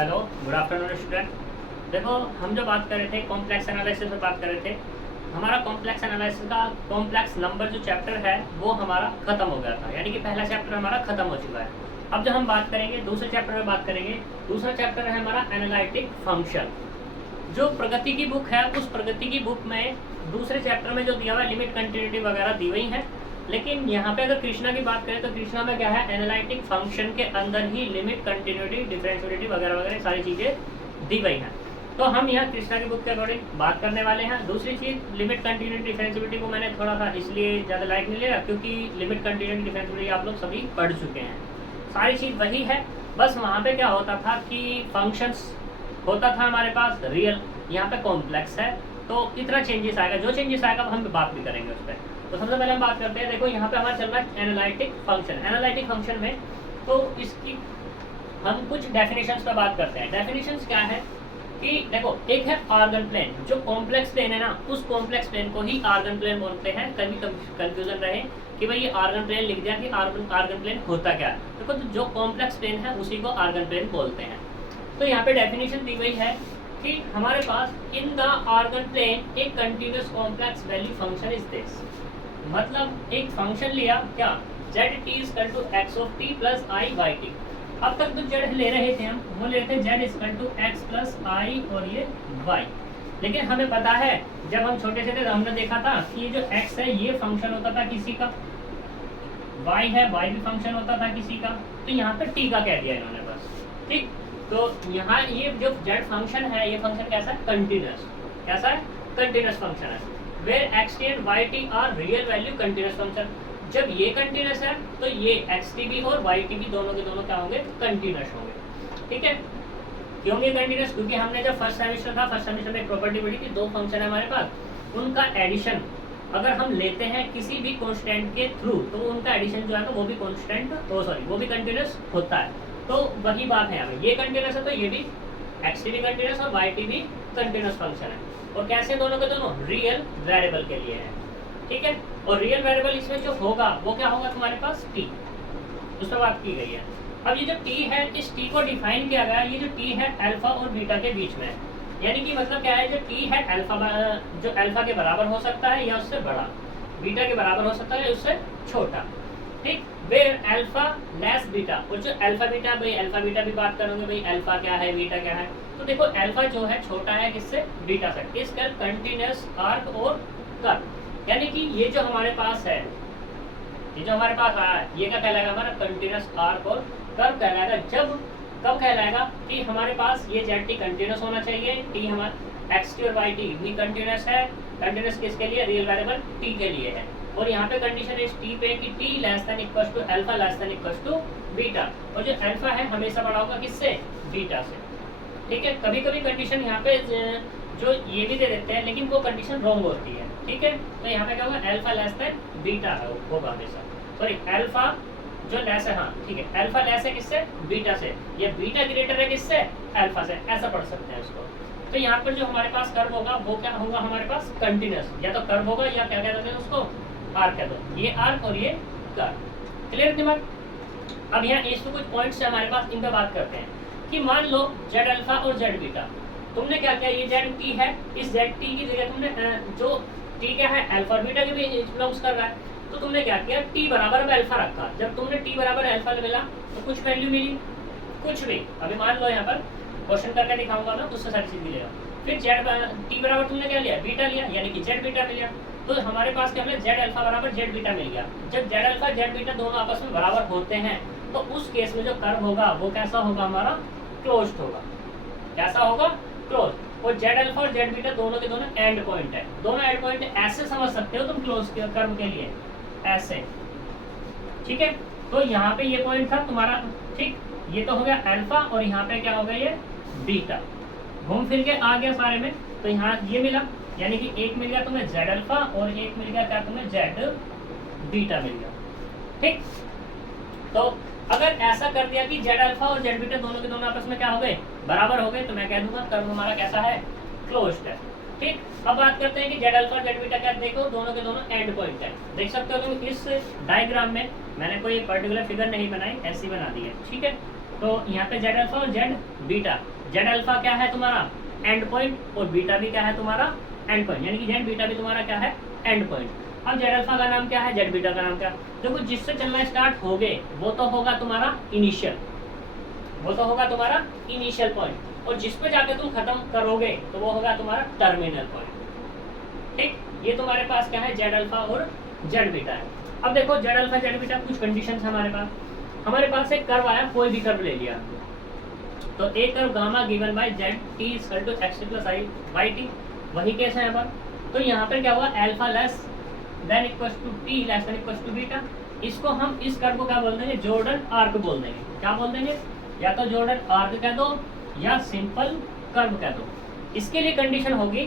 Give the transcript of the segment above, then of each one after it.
Hello, good afternoon student. देखो, हम जो बात कर रहे थे कॉम्प्लेक्स एनालिसिस पे बात कर रहे थे। हमारा कॉम्प्लेक्स एनालिसिस का कॉम्प्लेक्स नंबर जो चैप्टर है वो हमारा खत्म हो गया था, यानी कि पहला चैप्टर हमारा खत्म हो चुका है। अब जो हम बात करेंगे दूसरे चैप्टर में बात करेंगे। दूसरा चैप्टर है हमारा एनालिटिक फंक्शन। जो प्रगति की बुक है उस प्रगति की बुक में दूसरे चैप्टर में जो दिया हुआ है लिमिट कंटिन्यूटी वगैरह दी हुई है, लेकिन यहाँ पे अगर कृष्णा की बात करें तो कृष्णा में क्या है, एनालिटिक फंक्शन के अंदर ही लिमिट कंटिन्यूटी डिफरेंशिएबिलिटी वगैरह वगैरह सारी चीज़ें दी गई हैं। तो हम यहाँ कृष्णा की बुक के अकॉर्डिंग बात करने वाले हैं। दूसरी चीज़, लिमिट कंटिन्यूटी डिफरेंशिएबिलिटी को मैंने थोड़ा सा इसलिए ज़्यादा लाइक नहीं लिया क्योंकि लिमिट कंटिन्यूटी डिफरेंशिएबिलिटी आप लोग सभी पढ़ चुके हैं। सारी चीज़ वही है, बस वहाँ पे क्या होता था कि फंक्शंस होता था हमारे पास रियल, यहाँ पे कॉम्प्लेक्स है, तो इतना चेंजेस आएगा। जो चेंजेस आएगा हम बात भी करेंगे उस पर। तो सबसे पहले हम बात करते हैं। देखो यहाँ पे हमारा चल रहा है एनालिटिक फंक्शन। एनालिटिक फंक्शन में तो इसकी हम कुछ डेफिनेशंस पर बात करते हैं। डेफिनेशंस क्या है कि देखो, एक है आर्गन प्लेन। जो कॉम्प्लेक्स प्लेन है ना, उस कॉम्प्लेक्स प्लेन को ही आर्गन प्लेन बोलते हैं। कभी कंफ्यूजन रहे कि भाई ये आर्गन प्लेन लिख दिया कि आर्गन प्लेन होता क्या है। देखो, तो जो कॉम्प्लेक्स प्लेन है उसी को आर्गन प्लेन बोलते हैं। तो यहाँ पे डेफिनेशन दी गई है कि हमारे पास इन द आर्गन प्लेन एक continuous complex value function is this. मतलब एक फंक्शन लिया क्या, Z T equal to X of T plus I Y T. अब तक तो जेड ले रहे थे हम, वो ले रहे थे Z equal to X plus I और ये वाई। लेकिन हमें पता है जब हम छोटे से थे तो हमने देखा था कि ये जो एक्स है ये फंक्शन होता था किसी का, वाई है वाई भी फंक्शन होता था किसी का। तो यहाँ पे टी का कह दिया इन्होंने बस, ठीक। तो यहाँ ये जो जेड फंक्शन है ये फंक्शन कैसा है, कंटिन्यूअस। कैसा है, कंटिन्यूअस फंक्शन है। Where X T and Y T are real value continuous function. जब ये कंटिन्यूअस है तो ये एक्स टी भी और वाई टी भी दोनों के दोनों क्या होंगे, कंटिन्यूअस होंगे। ठीक है, क्यों ये कंटिन्यूअस, क्योंकि हमने जब फर्स्ट सेमेस्टर था, फर्स्ट सेमेस्टर में एक प्रॉपर्टी पढ़ी थी, दो फंक्शन है हमारे पास, उनका एडिशन अगर हम लेते हैं किसी भी कांस्टेंट के थ्रू तो उनका एडिशन जो है ना वो भी कांस्टेंट, वो भी कंटिन्यूअस होता है। तो वही बात है, हमें ये कंटिन्यूअस है तो ये भी एक्स टी भी कंटिन्यूअस और वाई टी भी कंटिन्यूअस फंक्शन है। और कैसे दोनों के दोनों, रियल वेरिएबल के लिए है। ठीक है, और रियल वेरिएबल इसमें जो होगा वो क्या होगा तुम्हारे पास, टी, उस पर बात की गई है। अब ये जो टी है, इस टी को डिफाइन किया गया है, ये जो टी है अल्फा और बीटा के बीच में, यानी कि मतलब क्या है, जो टी है अल्फा, जो अल्फा के बराबर हो सकता है या उससे बड़ा, बीटा के बराबर हो सकता है उससे छोटा। ठीक, वेयर अल्फा लेस बीटा। और जो अल्फा बीटा, भाई अल्फा बीटा भी बात करोगे, भाई अल्फा क्या है बीटा क्या है। तो देखो अल्फा जो है छोटा है किससे, बीटा से। इसका कंटिन्यूअस आर्क और कर्व, यानी कि ये जो हमारे पास है, ये जो हमारे पास आया है, ये क्या कहलाएगा, हमारा कंटिन्यूअस आर्क और कर्व कहलाएगा। जब कब कहलाएगा कि हमारे पास ये जेड टी कंटिन्यूअस होना चाहिए, टी हमारा एक्स टी और वाई टी भी कंटिन्यूअस है। कंटिन्यूअस किसके लिए, रियल वेरिएबल टी के लिए है। और यहाँ पे कंडीशन है इस टी पे कि T less than equals to alpha less than equals to beta. और जो अल्फा है हमेशा बड़ा होगा किससे, बीटा से। ठीक है, कभी कभी कंडीशन यहाँ पे जो ये भी दे देते हैं लेकिन वो कंडीशन रॉन्ग होती है। ठीक है, तो यहाँ पे क्या होगा, अल्फा लेस देन बीटा होगा हमेशा। सॉरी, अल्फा जो लेस है, हाँ ठीक है, अल्फा लेस है किससे, बीटा से। ये बीटा ग्रेटर है किससे, अल्फा से। ऐसा पढ़ सकते हैं इसको। तो यहाँ पर जो हमारे पास कर्व होगा वो क्या होगा, हमारे पास कंटिन्यूअस, या तो कर्व होगा या क्या कहते हैं उसको, आर्क कह दो। ये आर्क और ये कर्व, क्लियर दिमाग। अब यहाँ इस कुछ पॉइंट्स है हमारे पास, इन पर बात करते हैं कि मान लो जेड अल्फा और जेड बीटा, तुमने क्या किया, ये जेड टी है, इस जेड टी की जगह तुमने जो टी क्या है अल्फा और बीटा के भी बिलोंग्स कर रहा है, तो तुमने क्या किया, टी बराबर में अल्फा रखा। जब तुमने टी बराबर अल्फा मिला तो कुछ वैल्यू मिली, कुछ भी। अभी मान लो यहाँ पर क्वेश्चन करके दिखाऊंगा ना, उससे सारी चीज मिलेगा। फिर जेड टी बराबर तुमने क्या लिया, बीटा लिया, यानी कि जेड बीटा मिल गया। तो हमारे पास क्या मिला, जेड अल्फा बराबर जेड बीटा मिल गया। जब जेड अल्फा जेड बीटा दोनों आपस में बराबर होते हैं तो उस केस में जो कर्व होगा वो कैसा होगा, हमारा क्लोज्ड होगा। कैसा होगा, क्लोज। और जेड अल्फा और जेड बीटा दोनों के दोनों एंड पॉइंट है। दोनों एंड पॉइंट ऐसे समझ सकते हो तुम क्लोज कर्व के लिए, ऐसे। ठीक है, तो यहाँ पे ये पॉइंट था तुम्हारा, ठीक, ये तो हो गया अल्फा और यहाँ पे क्या हो गया, ये बीटा। घूम फिर के आ गया सारे में, तो यहाँ ये मिला, यानी कि एक मिल गया तुम्हें जेड अल्फा और एक मिल गया क्या तुम्हें, जेड बीटा मिल गया। ठीक, तो अगर ऐसा कर दिया कि जेड अल्फा और जेड बीटा दोनों के दोनों आपस में क्या हो गए, बराबर हो गए, तो मैं कह दूंगा कर्व हमारा कैसा है, क्लोज्ड है। ठीक, अब बात करते हैं कि जेड अल्फा और जेड बीटा क्या, देखो दोनों के दोनों एंड पॉइंट है। देख सकते हो तुम इस डायग्राम में, मैंने कोई पर्टिकुलर फिगर नहीं बनाई, ऐसी बना दी है। ठीक है, तो यहाँ पे जेड अल्फा और जेड बीटा, जेड अल्फा क्या है तुम्हारा एंड पॉइंट और बीटा भी क्या है तुम्हारा एंड पॉइंट, यानी कि जेड बीटा भी तुम्हारा क्या है एंड पॉइंट। अब जेड अल्फा का नाम क्या है, जेड बीटा का नाम क्या है, देखो जिससे चलना स्टार्ट हो गए वो तो होगा तुम्हारा इनिशियल, वो तो होगा तुम्हारा इनिशियल पॉइंट, और जिस पे जाके तुम खत्म करोगे तो वो होगा तुम्हारा टर्मिनल पॉइंट। ठीक, ये तुम्हारे पास क्या है जेड अल्फा और जेड बीटा है। अब देखो जेड अल्फा जेड बीटा कुछ कंडीशंस हमारे पास एक कर्व आया, कोई भी कर्व ले लिया, तो एक curve gamma given by Z T equal to X plus I Y T, वही केस है यहाँ पर। तो यहाँ पर क्या हुआ, alpha less than equals to T less than equals to beta, इसको हम इस कर्व को क्या बोल देंगे, जॉर्डन आर्क बोल देंगे। क्या बोल देंगे, या तो जॉर्डन आर्क कह दो या सिंपल कर्व कह दो। इसके लिए कंडीशन होगी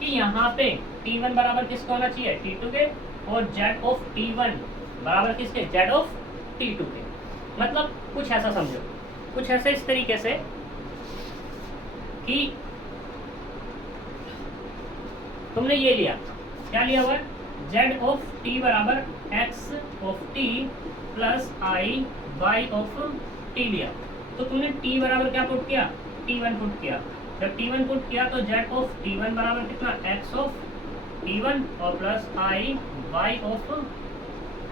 कि यहाँ पे T1 बराबर किसका होना चाहिए, T2 के, और Z ऑफ T1 बराबर किसके, Z ऑफ T2 के। मतलब कुछ ऐसा समझो, कुछ ऐसे इस तरीके से कि तुमने ये लिया, क्या लिया हुआ है, Z ऑफ T बराबर X of T plus I Y of T लिया। तो तुमने T बराबर क्या पुट किया, T1 पुट किया। जब T1 पुट किया तो Z ऑफ T1 बराबर कितना, X ऑफ T1 और plus I Y of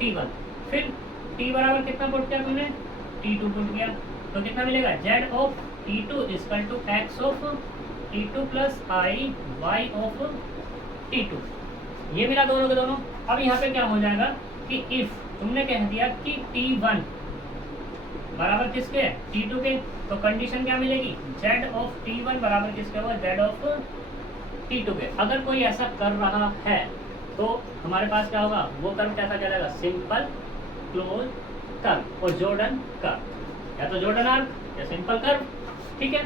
T1। फिर T बराबर कितना पुट किया तुमने, T2 पुट किया, तो कितना मिलेगा, Z of T2 equal to X of T2 plus I Y of T2। ये मिला दोनों के दोनों। अब यहाँ पे क्या हो जाएगा कि इफ तुमने कह दिया कि T1 बराबर किसके है, T2 के, तो कंडीशन क्या मिलेगी, Z ऑफ T1 बराबर किसके होगा, Z ऑफ T2 के। अगर कोई ऐसा कर रहा है तो हमारे पास क्या होगा, वो कर्व कैसा कहलाएगा, सिंपल क्लोज कर्व और जॉर्डन कर्व, या तो जॉर्डन आर्क या सिंपल कर्व। ठीक है,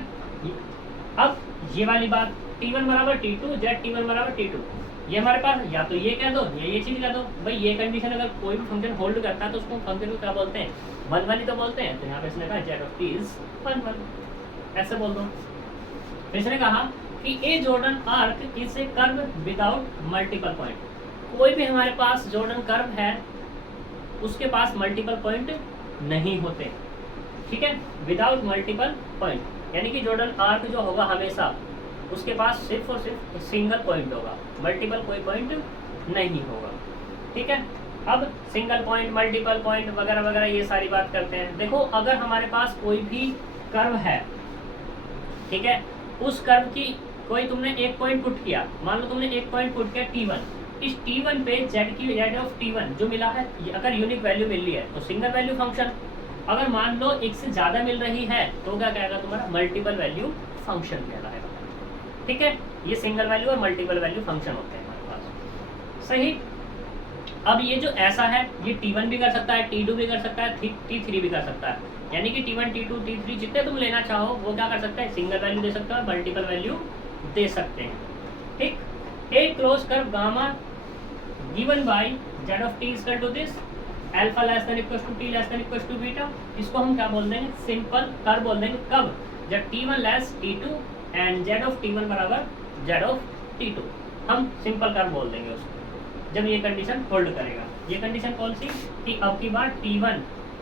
अब ये वाली बात T1 बराबर T2, Z T1 बराबर T2, ये हमारे पास या तो ये कह दो या ये चीज कह दो। भाई ये कंडीशन अगर कोई भी फंक्शन होल्ड करता है तो उसको फंक्शन को क्या बोलते हैं, वन वन ही तो बोलते हैं। तो यहाँ पे इसने कहा Z of T is one one, ऐसे बोल दो। तो इसने कहा कि a Jordan arc is a curve without multiple point, कोई भी हमारे पास जॉर्डन कर्व है उसके पास मल्टीपल पॉइंट नहीं होते। ठीक है, विदाउट मल्टीपल पॉइंट, यानी कि जॉर्डन आर्क जो होगा हमेशा उसके पास सिर्फ और सिर्फ सिंगल पॉइंट होगा, मल्टीपल कोई पॉइंट नहीं होगा। ठीक है, अब सिंगल पॉइंट, मल्टीपल पॉइंट वगैरह वगैरह ये सारी बात करते हैं। देखो अगर हमारे पास कोई भी कर्व है, ठीक है, उस कर्व की कोई तुमने एक पॉइंट पुट किया, मान लो तुमने एक पॉइंट पुट किया T1, इस T1 पे Z की Z ऑफ T1 जो मिला है, अगर यूनिक वैल्यू मिल रही है तो सिंगल वैल्यू फंक्शन, अगर मान लो एक से ज़्यादा मिल रही है तो क्या कहेगा तुम्हारा, मल्टीपल वैल्यू फंक्शन कहलाएगा। ठीक है, ये सिंगल वैल्यू और मल्टीपल वैल्यू फंक्शन होते हैं हमारे पास। सही, अब ये जो ऐसा है ये T1 भी कर सकता है, T2 भी कर सकता है, T3 भी कर सकता है, यानी कि T1 T2 T3 जितने तुम लेना चाहो वो क्या कर सकता है, सिंगल वैल्यू दे सकते हो और मल्टीपल वैल्यू दे सकते हैं। ठीक, a close curve gamma given by Z of T equal to this alpha less than equal to T less than equal to beta, इसको हम क्या बोल देंगे, सिंपल कर्व बोल देंगे। कब, जब T1 less T2 and Z of T1 बराबर Z ऑफ T2, हम सिंपल कर्व बोल देंगे उसको जब ये कंडीशन होल्ड करेगा। ये कंडीशन कौन सी, कि अब की बार T1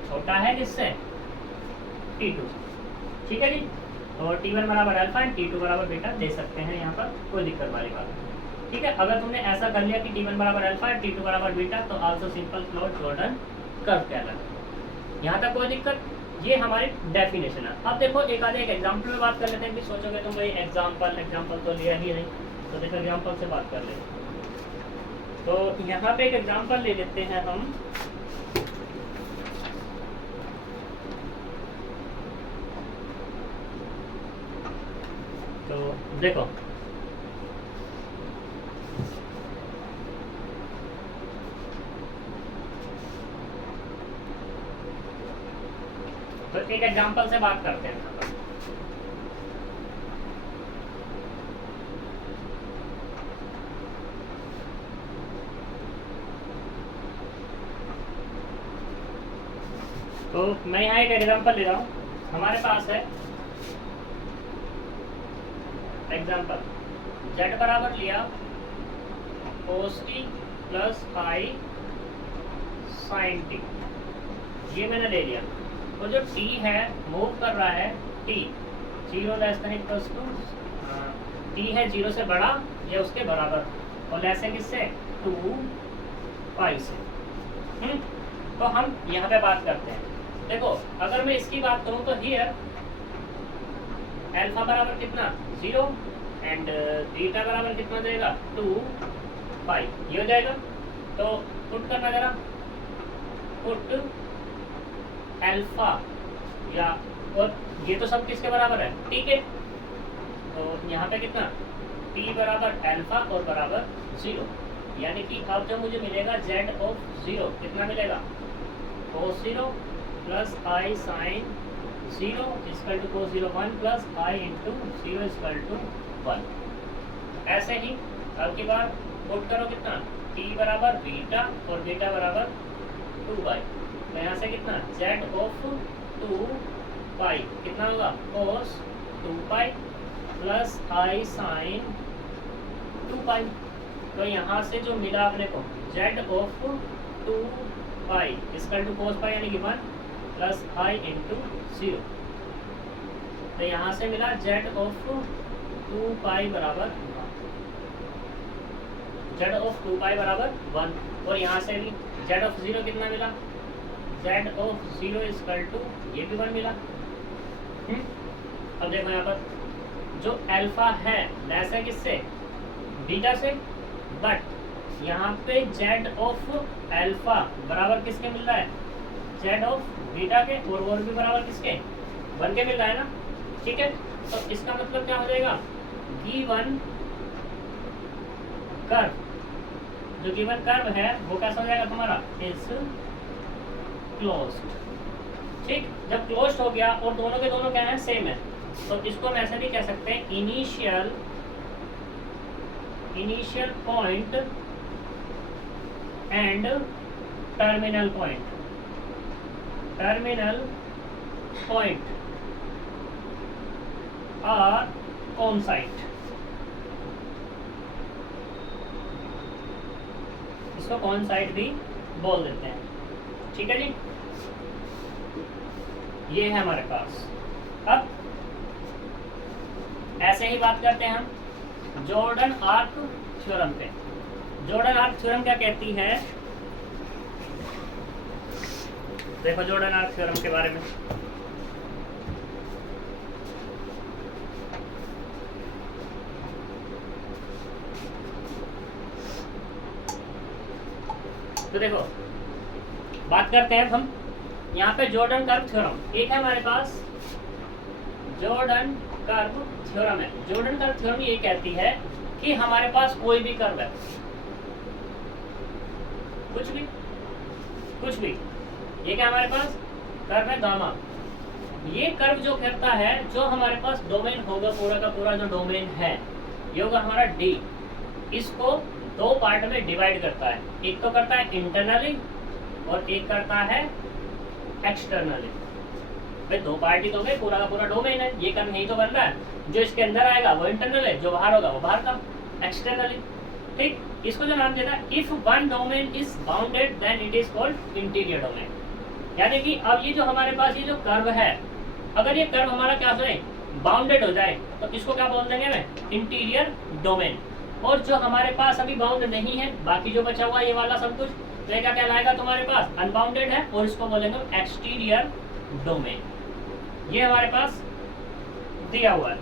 छोटा है किससे, T2। ठीक है जी, और T1 बराबर अल्फा एंड T2 बराबर बीटा दे सकते हैं, यहाँ पर कोई दिक्कत वाली बात नहीं। ठीक है, अगर तुमने ऐसा कर लिया कि T1 बराबर अल्फा एंड T2 बराबर बीटा, तो also simple close Jordan curve कहलाता है। यहाँ तक कोई दिक्कत, ये हमारी डेफिनेशन है। अब देखो एक आधे एक एग्जाम्पल में बात कर लेते हैं, कि सोचोगे तुम भाई एग्जाम्पल तो लिया ही नहीं, तो देखो एग्जाम्पल से बात कर लेते। तो यहाँ पे एक एग्जाम्पल ले लेते हैं हम, तो देखो तो एक एग्जाम्पल से बात करते हैं। तो मैं यहाँ एक एग्जाम्पल ले रहा हूँ, हमारे पास है एग्जाम्पल Z बराबर लिया cos t plus I sin t, ये मैंने ले लिया। तो जो t है मूव कर रहा है t 0 less than equals to t है 0 से बड़ा या उसके बराबर और लेस है किससे 2 पाई से। तो हम यहाँ पे बात करते हैं। देखो अगर मैं इसकी बात करूँ तो हियर अल्फा बराबर कितना 0 एंड बीटा बराबर कितना देगा 2 पाई, ये हो जाएगा। तो पुट करना जरा, पुट अल्फा या और ये तो सब किसके बराबर है ठीक है। तो यहाँ पे कितना t बराबर अल्फा और बराबर 0, यानी कि अब जो मुझे मिलेगा z ऑफ 0 कितना मिलेगा cos 0 plus I sine 0 equal to cos 0 1 plus I into 0 equal to 1। ऐसे ही अब की बार पुट करो कितना t बराबर बीटा और बीटा बराबर 2 पाई, तो यहाँ से कितना z ऑफ 2 पाई कितना होगा cos 2 pi plus I sine 2 pi. तो यहाँ से जो मिला अपने को z of 2 pi equal to cos pi यानी कि 1 प्लस आई इंटू 0। तो यहाँ से मिला z ऑफ 2 पाई बराबर z ऑफ 2 पाई बराबर 1 और यहाँ से भी z ऑफ 0 कितना मिला z ऑफ 0 इक्वल टू ये भी 1 मिला। अब देखो यहाँ पर जो अल्फा है लेस है किससे बीटा से, बट यहाँ पे z ऑफ अल्फा बराबर किसके मिल रहा है z ऑफ बीटा के और भी बराबर किसके 1 के मिल रहा है ना ठीक है। तो इसका मतलब क्या हो जाएगा गिवन कर्व, जो गिवन कर्व है वो कैसा हो जाएगा तुम्हारा इज क्लोज्ड। ठीक, जब क्लोज्ड हो गया और दोनों के दोनों क्या है सेम है, तो इसको हम ऐसे भी कह सकते हैं initial point and terminal point. Terminal point are coincide, इसको कॉन्साइट भी बोल देते हैं ठीक है जी। ये है हमारे पास। अब ऐसे ही बात करते हैं हम जॉर्डन आर्क थ्योरम पे। जॉर्डन आर्क थ्योरम क्या कहती है, देखो जॉर्डन आर्क थ्योरम के बारे में। तो देखो बात करते हैं हम यहाँ पे जॉर्डन कर्व थ्योरम। एक है हमारे पास जॉर्डन कर्व थ्योरम है। जॉर्डन कर्व थ्योरम ये कहती है कि हमारे पास कोई भी कर्व है, कुछ भी ये क्या हमारे पास कर्व है गामा। ये कर्व जो करता है, जो हमारे पास डोमेन होगा पूरा का पूरा जो डोमेन है ये होगा हमारा डी, इसको दो पार्ट में डिवाइड करता है। एक तो करता है इंटरनली और एक करता है एक्सटर्नली। भाई दो पार्टी तो में पूरा का पूरा डोमेन है, ये कर्व यही तो बन रहा है। जो इसके अंदर आएगा वो इंटरनल है, जो बाहर होगा वो बाहर का एक्सटर्नली। ठीक, इसको जो नाम देता है if one domain is bounded then it is called interior domain. यानी कि अब ये जो हमारे पास ये जो कर्व है, अगर ये कर्व हमारा क्या हो जाए बाउंडेड हो जाए तो इसको क्या बोल देंगे हमें इंटीरियर डोमेन। और जो हमारे पास अभी बाउंड नहीं है, बाकी जो बचा हुआ ये वाला सब कुछ, तो ये क्या कहलाएगा तुम्हारे पास अनबाउंडेड है और इसको बोलेंगे एक्सटीरियर डोमेन। ये हमारे पास दिया हुआ है।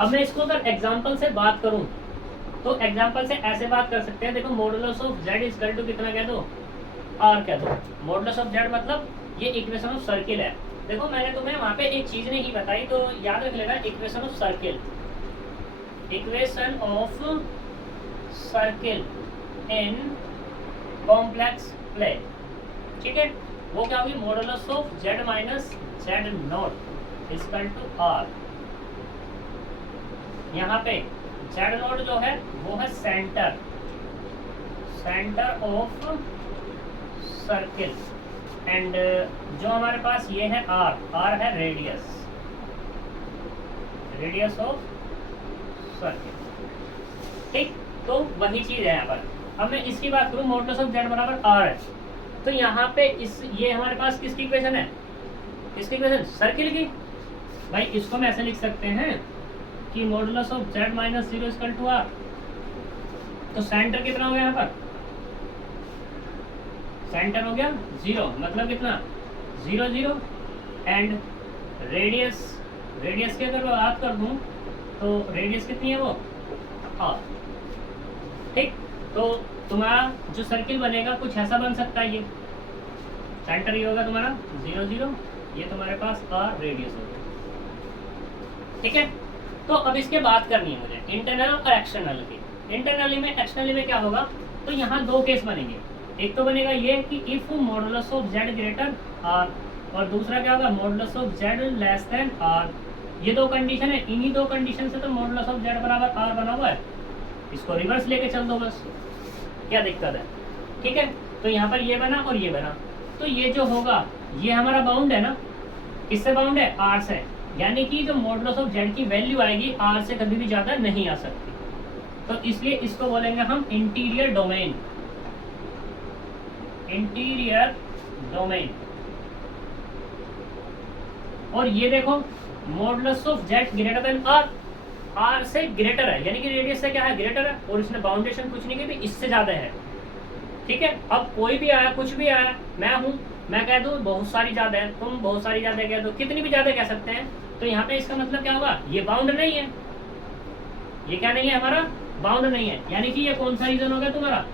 अब मैं इसको अगर एग्जांपल से बात करूं तो एग्जांपल से ऐसे बात कर सकते हैं। देखो modulus of z equal to कितना कह दो r कह दो। मॉडुलस ऑफ z मतलब ये इक्वेशन ऑफ सर्किल है। देखो मैंने तुम्हें वहां पे एक चीज नहीं बताई तो याद रख लेना, equation of circle, equation of circle in complex plane. ठीक है, वो क्या होगी modulus of z minus z naught equal to r। यहाँ पे z नॉट जो है वो है सेंटर ऑफ सर्किल एंड जो हमारे पास ये है r है रेडियस ऑफ सर्किल। ठीक, तो वही चीज है यहाँ पर। अब मैं इसकी बात करूँ मॉडुलस ऑफ z बराबर r है, तो यहाँ पे ये हमारे पास किसकी इक्वेशन है किसकी इक्वेशन? सर्किल की। भाई इसको हम ऐसे लिख सकते हैं कि modulus of z minus 0 equal to r। तो सेंटर कितना हो गया यहाँ पर? सेंटर हो गया 0, मतलब कितना? 0 0 एंड रेडियस की अगर बात कर दूं तो रेडियस कितनी है वो? r। ठीक, तो तुम्हारा जो सर्किल बनेगा कुछ ऐसा बन सकता है। ये सेंटर ये होगा तुम्हारा 0 0, ये तुम्हारे पास r रेडियस होगा। ठीक है, तो अब इसके बात करनी है मुझे इंटरनल और एक्सटर्नल की। इंटरनली में, एक्सटर्नली में क्या होगा? तो यहाँ दो केस बनेंगे। एक तो बनेगा ये कि if modulus of z greater r, और दूसरा क्या होगा? Modulus of z less than r। ये दो कंडीशन है, इन्हीं दो कंडीशन से तो मॉडुलस ऑफ z बराबर r बना हुआ है। इसको रिवर्स लेके चल दो बस, क्या दिक्कत है? ठीक है, तो यहाँ पर ये बना और ये बना, तो ये जो होगा ये हमारा बाउंड है ना, किससे बाउंड है? r से। यानी कि जो मॉडुलस ऑफ z की वैल्यू आएगी r से कभी भी ज्यादा नहीं आ सकती। तो इसलिए इसको बोलेंगे हम इंटीरियर डोमेन। Interior domain. और ये देखो modulus of z greater than r, r से ग्रेटर है, यानी कि रेडियस से क्या है? ग्रेटर है, और इसने बाउंडेशन कुछ नहीं की भी इससे ज्यादा है। ठीक है, अब कोई भी आया, कुछ भी आया, मैं हूं, मैं कह दूं बहुत सारी ज्यादा है, तुम बहुत सारी ज्यादा कह दो, कितनी भी ज्यादा कह सकते हैं। तो यहाँ पे इसका मतलब क्या होगा? ये बाउंड नहीं है, ये क्या नहीं है? हमारा बाउंड नहीं है। यानी कि ये कौन सा रीजन हो गया तुम्हारा?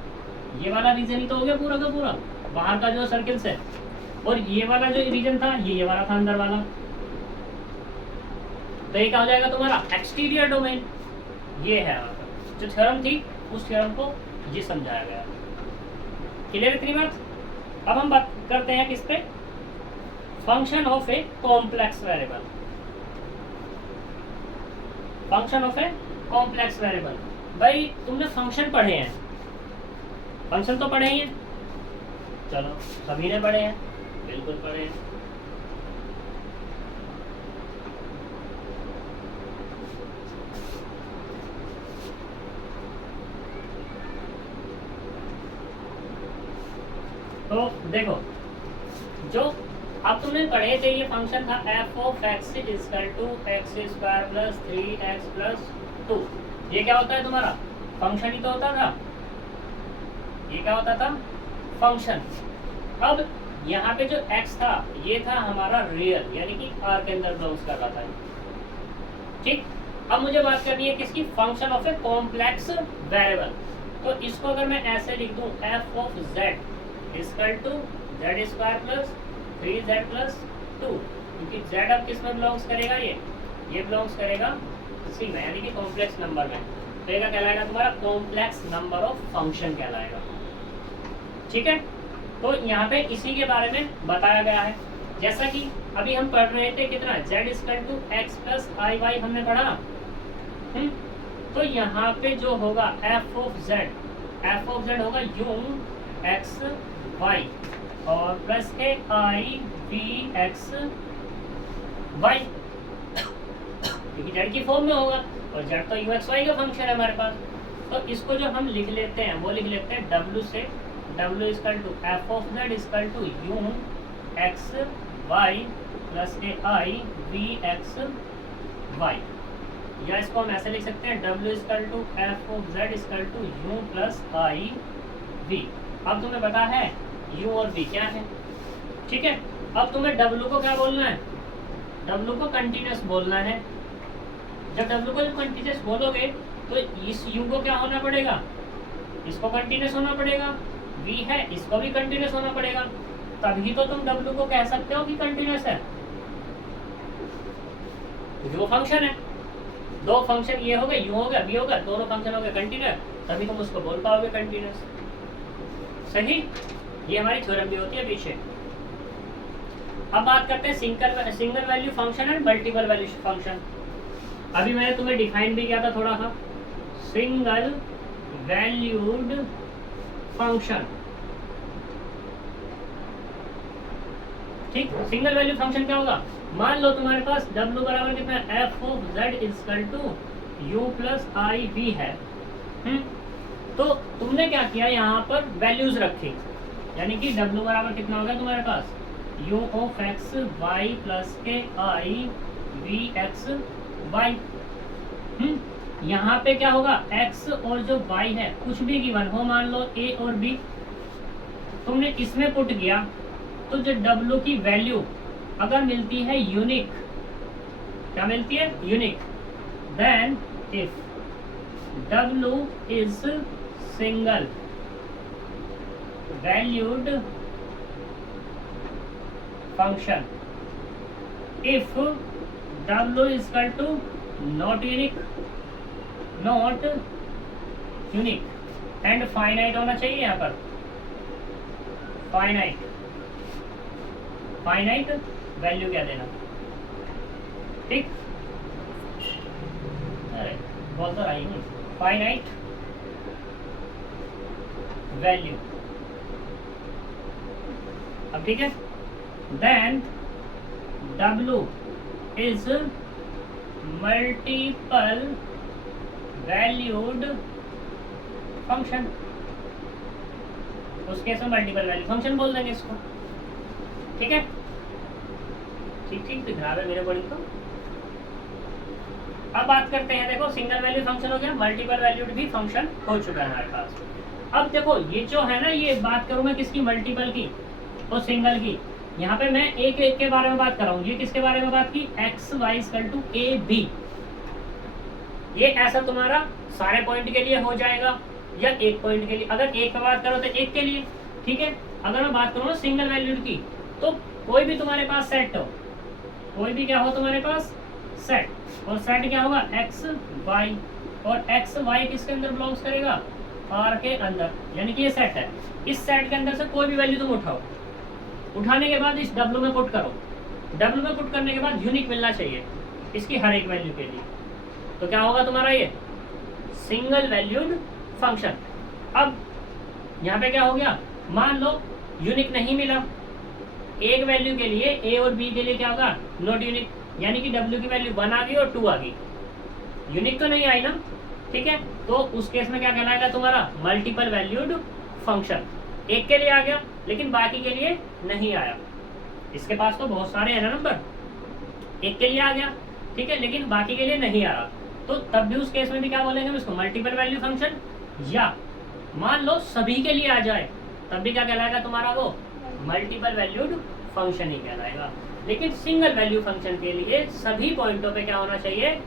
ये वाला रीजन ही तो हो गया पूरा का पूरा, बाहर का जो सर्किल से। और ये वाला जो रीजन था ये वाला था अंदर वाला। तो ये क्या हो जाएगा तुम्हारा? Exterior domain. ये है जो थ्योरम थी, उस थ्योरम को ये समझाया गया। क्लियर इतनी बात? अब हम बात करते हैं किस पे? Function of a complex variable. Function of a complex variable. भाई तुमने फंक्शन पढ़े हैं, फंक्शन तो पढ़े ही हैं, चलो सभी ने पढ़े हैं, बिल्कुल पढ़े हैं। तो देखो, जो अब तुमने पढ़े थे ये फंक्शन था f of x equal to x square plus 3x plus 2। ये क्या होता है तुम्हारा? फंक्शन ही तो होता था। ये क्या होता था? फंक्शन। अब यहाँ पे जो x था ये था हमारा रियल, यानी कि r के अंदर बिलोंग्स कर रहा था। ठीक, अब मुझे बात करनी है किसकी? Function of a complex variable. तो इसको अगर मैं ऐसे लिख दूं f of z equal to z square plus 3z plus 2, क्योंकि z अब किस में बिलोंग्स करेगा? ये बिलोंग्स करेगा इसी में, यानी कि कॉम्प्लेक्स नंबर में। तो ये क्या कहलाएगा तुम्हारा? कॉम्प्लेक्स नंबर ऑफ फंक्शन कहलाएगा। ठीक है, तो यहाँ पे इसी के बारे में बताया गया है। जैसा कि अभी हम पढ़ रहे थे कितना? z equal to x plus I Y हमने पढ़ा। तो यहाँ पे जो होगा f ऑफ z होगा u x y और प्लस के आई वी एक्स वाई, क्योंकि जेड की फॉर्म में होगा, और जेड तो यू एक्स वाई का फंक्शन है हमारे पास। तो इसको जो हम लिख लेते हैं वो लिख लेते हैं डब्ल्यू से, W equal to F of Z equal to U X Y plus के आई वी एक्स वाई, या इसको हम ऐसे लिख सकते हैं W equal to F of Z equal to U plus I V. अब तुम्हें पता है u और v क्या है। ठीक है, अब तुम्हें w को क्या बोलना है? w को कंटिन्यूअस बोलना है। जब w को कंटिन्यूअस बोलोगे तो इस u को क्या होना पड़ेगा? इसको कंटिन्यूअस होना पड़ेगा। v है, इसको भी कंटिन्यूअस होना पड़ेगा, तभी तो तुम w को कह सकते हो कि कंटिन्यूअस है। जो फंक्शन है, दो फंक्शन ये हो गए, u हो गया, v हो गया, दोनों फंक्शन हो गए कंटिन्यूअस, तभी तुम उसको बोल पाओगे कंटिन्यूअस। सही, ये हमारी थ्योरम भी होती है पीछे। अब बात करते हैं single value function and multiple value function. अभी मैंने तुम्हें डिफाइन भी किया था थोड़ा सा, सिंगल वैल्यूड फंक्शन। ठीक, सिंगल वैल्यू फंक्शन क्या होगा? मान लो तुम्हारे पास w बराबर कितना है? f of z equal to u plus I V है। तो तुमने क्या किया? यहाँ पर वैल्यूज रखी, यानी कि w बराबर कितना हो गया तुम्हारे पास? U of X Y plus के आई वी एक्स वाई। यहाँ पे क्या होगा, x और जो y है कुछ भी गिवन हो, मान लो a और b, तुमने इसमें पुट किया तो जो w की वैल्यू अगर मिलती है यूनिक, क्या मिलती है, unique, then if w is single valued function, if w is equal to not unique and finite होना चाहिए। यहाँ पर फाइनाइट वैल्यू क्या देना, ठीक, अरे बहुत तो आई नहीं, फाइनाइट वैल्यू। अब ठीक है, then w is multiple valued function, उस केस में मल्टीपल वैल्यू फंक्शन बोल देंगे इसको, ठीक है, ठीक ठीक दिख रहा है मेरे बड़ी को। अब बात करते हैं, देखो सिंगल वैल्यू फंक्शन हो गया, मल्टीपल वैल्यूड भी फंक्शन हो चुका है हमारे पास। अब देखो ये जो है ना, ये बात करूं मैं किसकी, मल्टीपल की और सिंगल की। यहाँ पे मैं एक एक के बारे में बात कर रहा हूँ, ये किसके बारे में बात की, X Y equal to A B. ये ऐसा तुम्हारा सारे पॉइंट के लिए हो जाएगा या एक पॉइंट के लिए, अगर एक पे बात करो तो एक के लिए, ठीक है। अगर मैं बात करूँ ना सिंगल वैल्यूड की, तो कोई भी तुम्हारे पास सेट हो, कोई भी क्या हो तुम्हारे पास सेट, और सेट क्या होगा, एक्स वाई, और एक्स वाई किसके अंदर बिलोंग्स करेगा, आर के अंदर, यानी कि ये सेट है। इस सेट के अंदर से कोई भी वैल्यू तुम उठाओ, उठाने के बाद इस डब्ल्यू में पुट करो, डब्ल्यू में पुट करने के बाद यूनिक मिलना चाहिए इसकी हर एक वैल्यू के लिए, तो क्या होगा तुम्हारा ये सिंगल वैल्यूड फंक्शन। अब यहाँ पे क्या हो गया, मान लो यूनिक नहीं मिला, एक वैल्यू के लिए ए और बी के लिए क्या होगा, नॉट यूनिक, यानी कि डब्ल्यू की वैल्यू 1 आ गई और 2 आ गई, यूनिक तो नहीं आई ना, ठीक है। तो उस केस में क्या कहलाएगा तुम्हारा, मल्टीपल वैल्यूड फंक्शन। एक के लिए आ गया लेकिन बाकी के लिए नहीं आया, इसके पास तो बहुत सारे हैं ना नंबर, एक के लिए आ गया ठीक है, लेकिन बाकी के लिए नहीं आ रहा, तो तब भी उस केस में भी क्या बोलेंगे हम इसको, मल्टीपल वैल्यू फंक्शन। या मान लो सभी के लिए आ जाए, तब भी क्या कहलाएगा तुम्हारा, वो मल्टीपल वैल्यूड फंक्शन ही कहलाएगा। लेकिन सिंगल वैल्यू फंक्शन के लिए सभी पॉइंटों पे क्या होना चाहिए,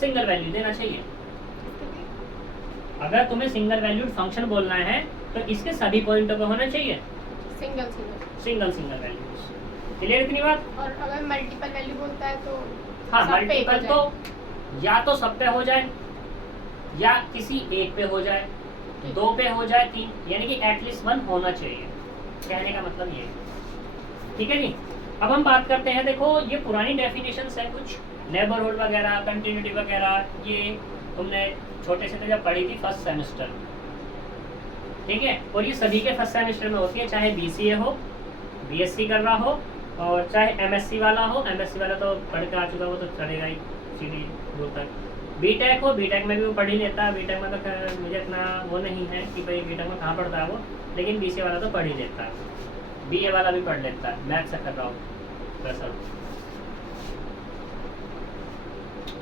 सिंगल वैल्यू देना चाहिए। अगर तुम्हें सिंगल वैल्यूड फंक्शन बोलना है तो इसके सभी पॉइंटों पे होना चाहिए सिंगल वैल्यूज। क्लियर इतनी बात। और अगर मल्टीपल वैल्यू बोलता है तो हाँ, मल्टीपल तो या तो सब पे हो जाए या किसी एक पे हो जाए, 2 पे हो जाए, 3, यानी कि एटलीस्ट 1 होना चाहिए, कहने का मतलब ये, ठीक है जी। अब हम बात करते हैं, देखो ये पुरानी डेफिनेशंस है कुछ, नेबरहुड वगैरह, कंटिन्यूटी वगैरह, ये तुमने छोटे से जब पढ़ी थी फर्स्ट सेमेस्टर, ठीक है, और ये सभी के फर्स्ट सेमेस्टर में होती है, चाहे बीसीए हो, बीएससी कर रहा हो, और चाहे एमएससी वाला हो, एमएससी वाला तो पढ़ के आ चुका, वो तो चलेगा ही सीधी दूर तक, बीटेक हो, बीटेक में भी वो पढ़ ही लेता है, बीटेक में तो मुझे इतना वो नहीं है कि भाई बीटेक में कहाँ पढ़ता है वो, लेकिन बीसीए वाला तो पढ़ ही लेता है, बीए वाला भी पढ़ लेता है, मैथ्स से कर रहा हूँ दरअसल,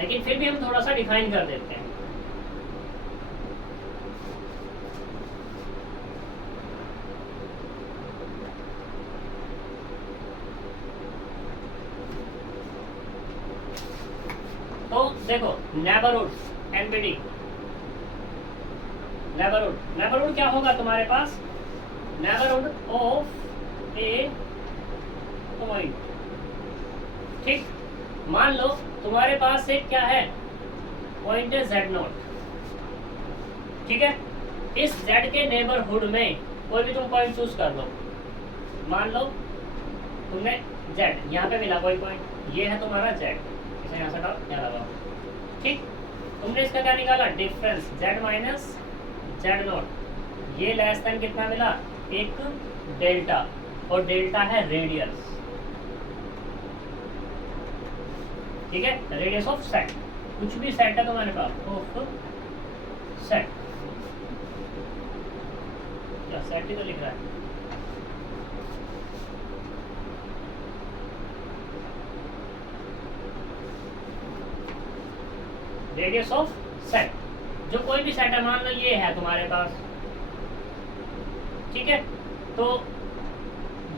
लेकिन फिर भी हम थोड़ा सा डिफाइन कर देते हैं। तो देखो नेबरहुड एनबीडी, नेबरहुड क्या होगा तुम्हारे पास, नेबरहुड ऑफ ए पॉइंट, ठीक। मान लो तुम्हारे पास एक क्या है, पॉइंट है Z0, ठीक है। इस Z के नेबरहुड में कोई भी तुम पॉइंट चूज कर लो, मान लो तुमने Z यहाँ पे मिला कोई पॉइंट, ये है तुम्हारा Z, इसे यहाँ से डाल, यहाँ लगाओ, ठीक। तुमने इसका क्या निकाला, डिफरेंस Z माइनस Z0, ये लेस देन कितना मिला, एक डेल्टा, और डेल्टा है रेडियस, ठीक है, रेडियस ऑफ सेट, कुछ भी सेट है तुम्हारे पास, ऑफ सेट, क्या सेट ही तो लिख रहा है, रेडियस ऑफ सेट, जो कोई भी सेट है, मान लो ये है तुम्हारे पास, ठीक है, तो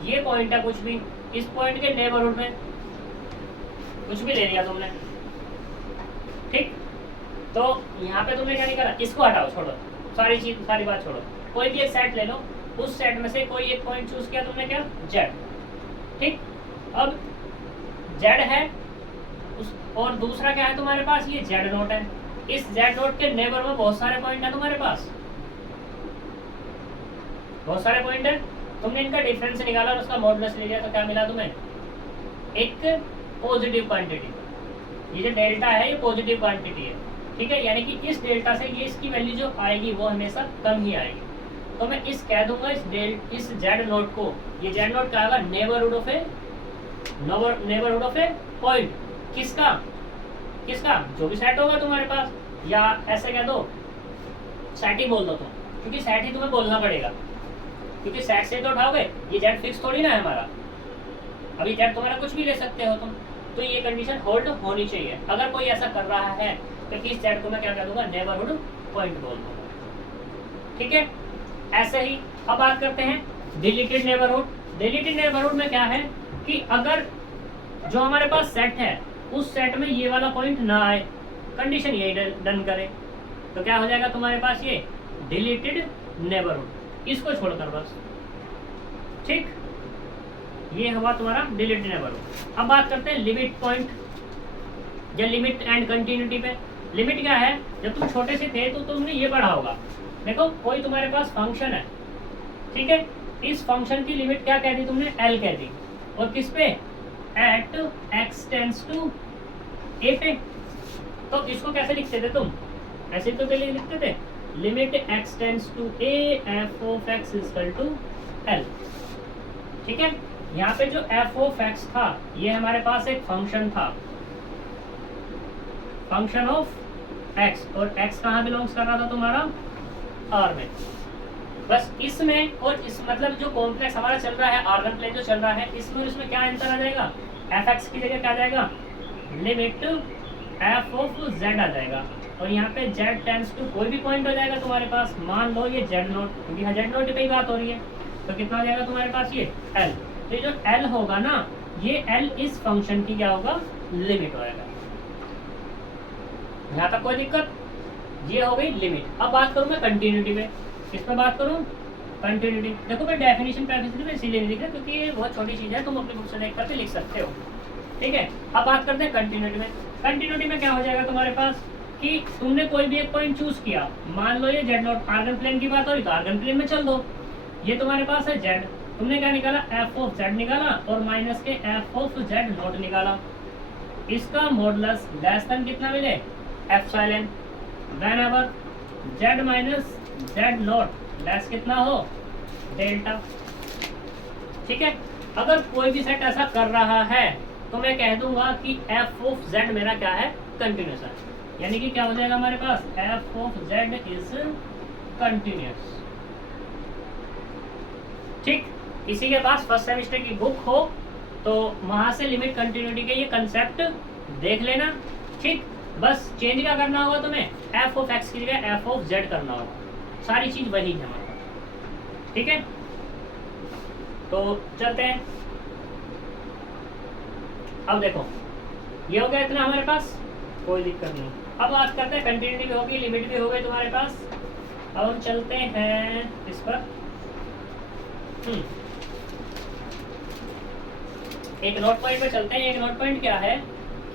ये पॉइंट है कुछ भी, इस पॉइंट के नेबरहुड में कुछ भी ले लिया तुमने, ठीक, तो यहाँ पे तुमने क्या निकाला, इसको हटाओ, छोड़ो सारी चीज, सारी बात छोड़ो, कोई भी एक सेट ले लो, उस सेट में से कोई एक पॉइंट चूज किया तुमने, क्या, जेड, ठीक, अब जेड है उस, और दूसरा क्या है तुम्हारे पास, ये जेड नोट है, इस जेड नोट के नेबर में बहुत सारे पॉइंट है तुम्हारे पास, बहुत सारे पॉइंट है, तुमने इनका डिफरेंस निकाला और उसका मॉडुलस ले लिया, तो क्या मिला तुम्हें, एक पॉजिटिव क्वांटिटी, ये जो डेल्टा है ये पॉजिटिव क्वांटिटी है, ठीक है, यानी कि इस डेल्टा से ये इसकी वैल्यू जो आएगी वो हमेशा कम ही आएगी, तो मैं इस कह दूंगा इस जेड नोट को, ये जेड नोट क्या होगा, नेबरहुड ऑफ ए पॉइंट, किसका किसका, जो भी सेट होगा तुम्हारे पास, या ऐसे कह दो सेट ही बोल दो तुम, क्योंकि सेट ही तुम्हें बोलना पड़ेगा, क्योंकि सेट से तो उठाओगे, ये जेड फिक्स थोड़ी ना है हमारा, अभी जेड तुम्हारा कुछ भी ले सकते हो तुम, तो ये कंडीशन होल्ड होनी चाहिए, अगर कोई ऐसा कर रहा है तो इस जेड को मैं क्या कह दूंगा, नेबरहुड पॉइंट बोल दूंगा, ठीक है, ऐसे ही। अब बात करते हैं डिलीटेड नेबरहुड। डिलीटेड नेबरहुड में क्या है कि अगर जो हमारे पास सेट है उस सेट में ये वाला पॉइंट ना आए, कंडीशन ये डन करे, तो क्या हो जाएगा तुम्हारे पास, ये डिलीटेड नेबरहुड, इसको छोड़कर बस, ठीक, ये हुआ तुम्हारा डिलीटेड नेबरहुड। अब बात करते हैं लिमिट पॉइंट या लिमिट एंड कंटिन्यूटी पे। लिमिट क्या है, जब तुम छोटे से थे तो तुमने ये पढ़ा होगा, देखो कोई तुम्हारे पास फंक्शन है, ठीक है, इस फंक्शन की लिमिट क्या कह दी तुमने, एल कह दी, और किस पे, एट एक्स टेंड्स टू ए पे, तो इसको कैसे लिखते थे तुम, ऐसे तो पहले लिखते थे, limit X tends to A F of X equal to L, ठीक है, यहाँ पे जो एफ ऑफ एक्स था ये हमारे पास एक फंक्शन था, फंक्शन ऑफ एक्स, और एक्स कहाँ बिलोंग्स कर रहा था तुम्हारा, आर में, बस इसमें और इस मतलब जो कॉम्प्लेक्स हमारा चल रहा है, आर्गन प्लेन जो चल रहा है, इसमें और इसमें क्या अंतर आ जाएगा, एफ एक्स की जगह क्या आ जाएगा, लिमिट एफ ऑफ जेड आ जाएगा, और यहाँ पे जेड टेंड्स टू कोई भी पॉइंट हो जाएगा तुम्हारे पास, मान लो ये जेड नोट, क्योंकि जेड नोट पे ही बात हो रही है, तो कितना आ जाएगा तुम्हारे पास, ये एल, तो जो एल होगा ना, ये एल इस फंक्शन की क्या होगा, लिमिट होगा, यहाँ तक कोई दिक्कत, ये हो गई लिमिट। अब बात करूँ मैं कंटिन्यूटी पे, किस पे बात करूँ, कंटिन्यूटी, देखो मैं डेफिनेशन पे इसीलिए नहीं लिख रहा क्योंकि ये बहुत छोटी चीज़ है, तुम अपनी बुक से देख करके लिख सकते हो, ठीक है। अब बात करते हैं कंटिन्यूटी में। कंटिन्यूटी में क्या हो जाएगा तुम्हारे पास कि तुमने कोई भी एक पॉइंट चूज किया, मान लो ये जेड नोट, आर्गन प्लेन की बात हो रही तो आर्गन प्लेन में चल दो, ये तुम्हारे पास है जेड, तुमने क्या निकाला, एफ ऑफ जेड निकाला, और माइनस के एफ ऑफ जेड नोट निकाला, इसका मॉडुलस लेस देन कितना मिले, epsilon, whenever Z minus Z note less कितना हो, डेल्टा, ठीक है। अगर कोई भी सेट ऐसा कर रहा है तो मैं कह दूंगा कि एफ ऑफ जेड मेरा क्या है, कंटिन्यूस है, यानी कि क्या हो जाएगा हमारे पास, F of Z is continuous, ठीक। इसी के पास फर्स्ट सेमेस्टर की बुक हो तो वहां से लिमिट कंटिन्यूटी के ये कंसेप्ट देख लेना, ठीक। बस चेंज क्या करना होगा तुम्हें, एफ ऑफ एक्स की जगह एफ ऑफ जेड करना होगा, सारी चीज वही है हमारे पास, ठीक है। तो चलते हैं, अब देखो ये हो गया इतना हमारे पास, कोई दिक्कत नहीं। अब बात करते हैं कंटिन्यूटी भी होगी, लिमिट भी हो गई तुम्हारे पास। अब हम चलते हैं इस पर, एक नोट पॉइंट पे चलते हैं। एक नोट पॉइंट क्या है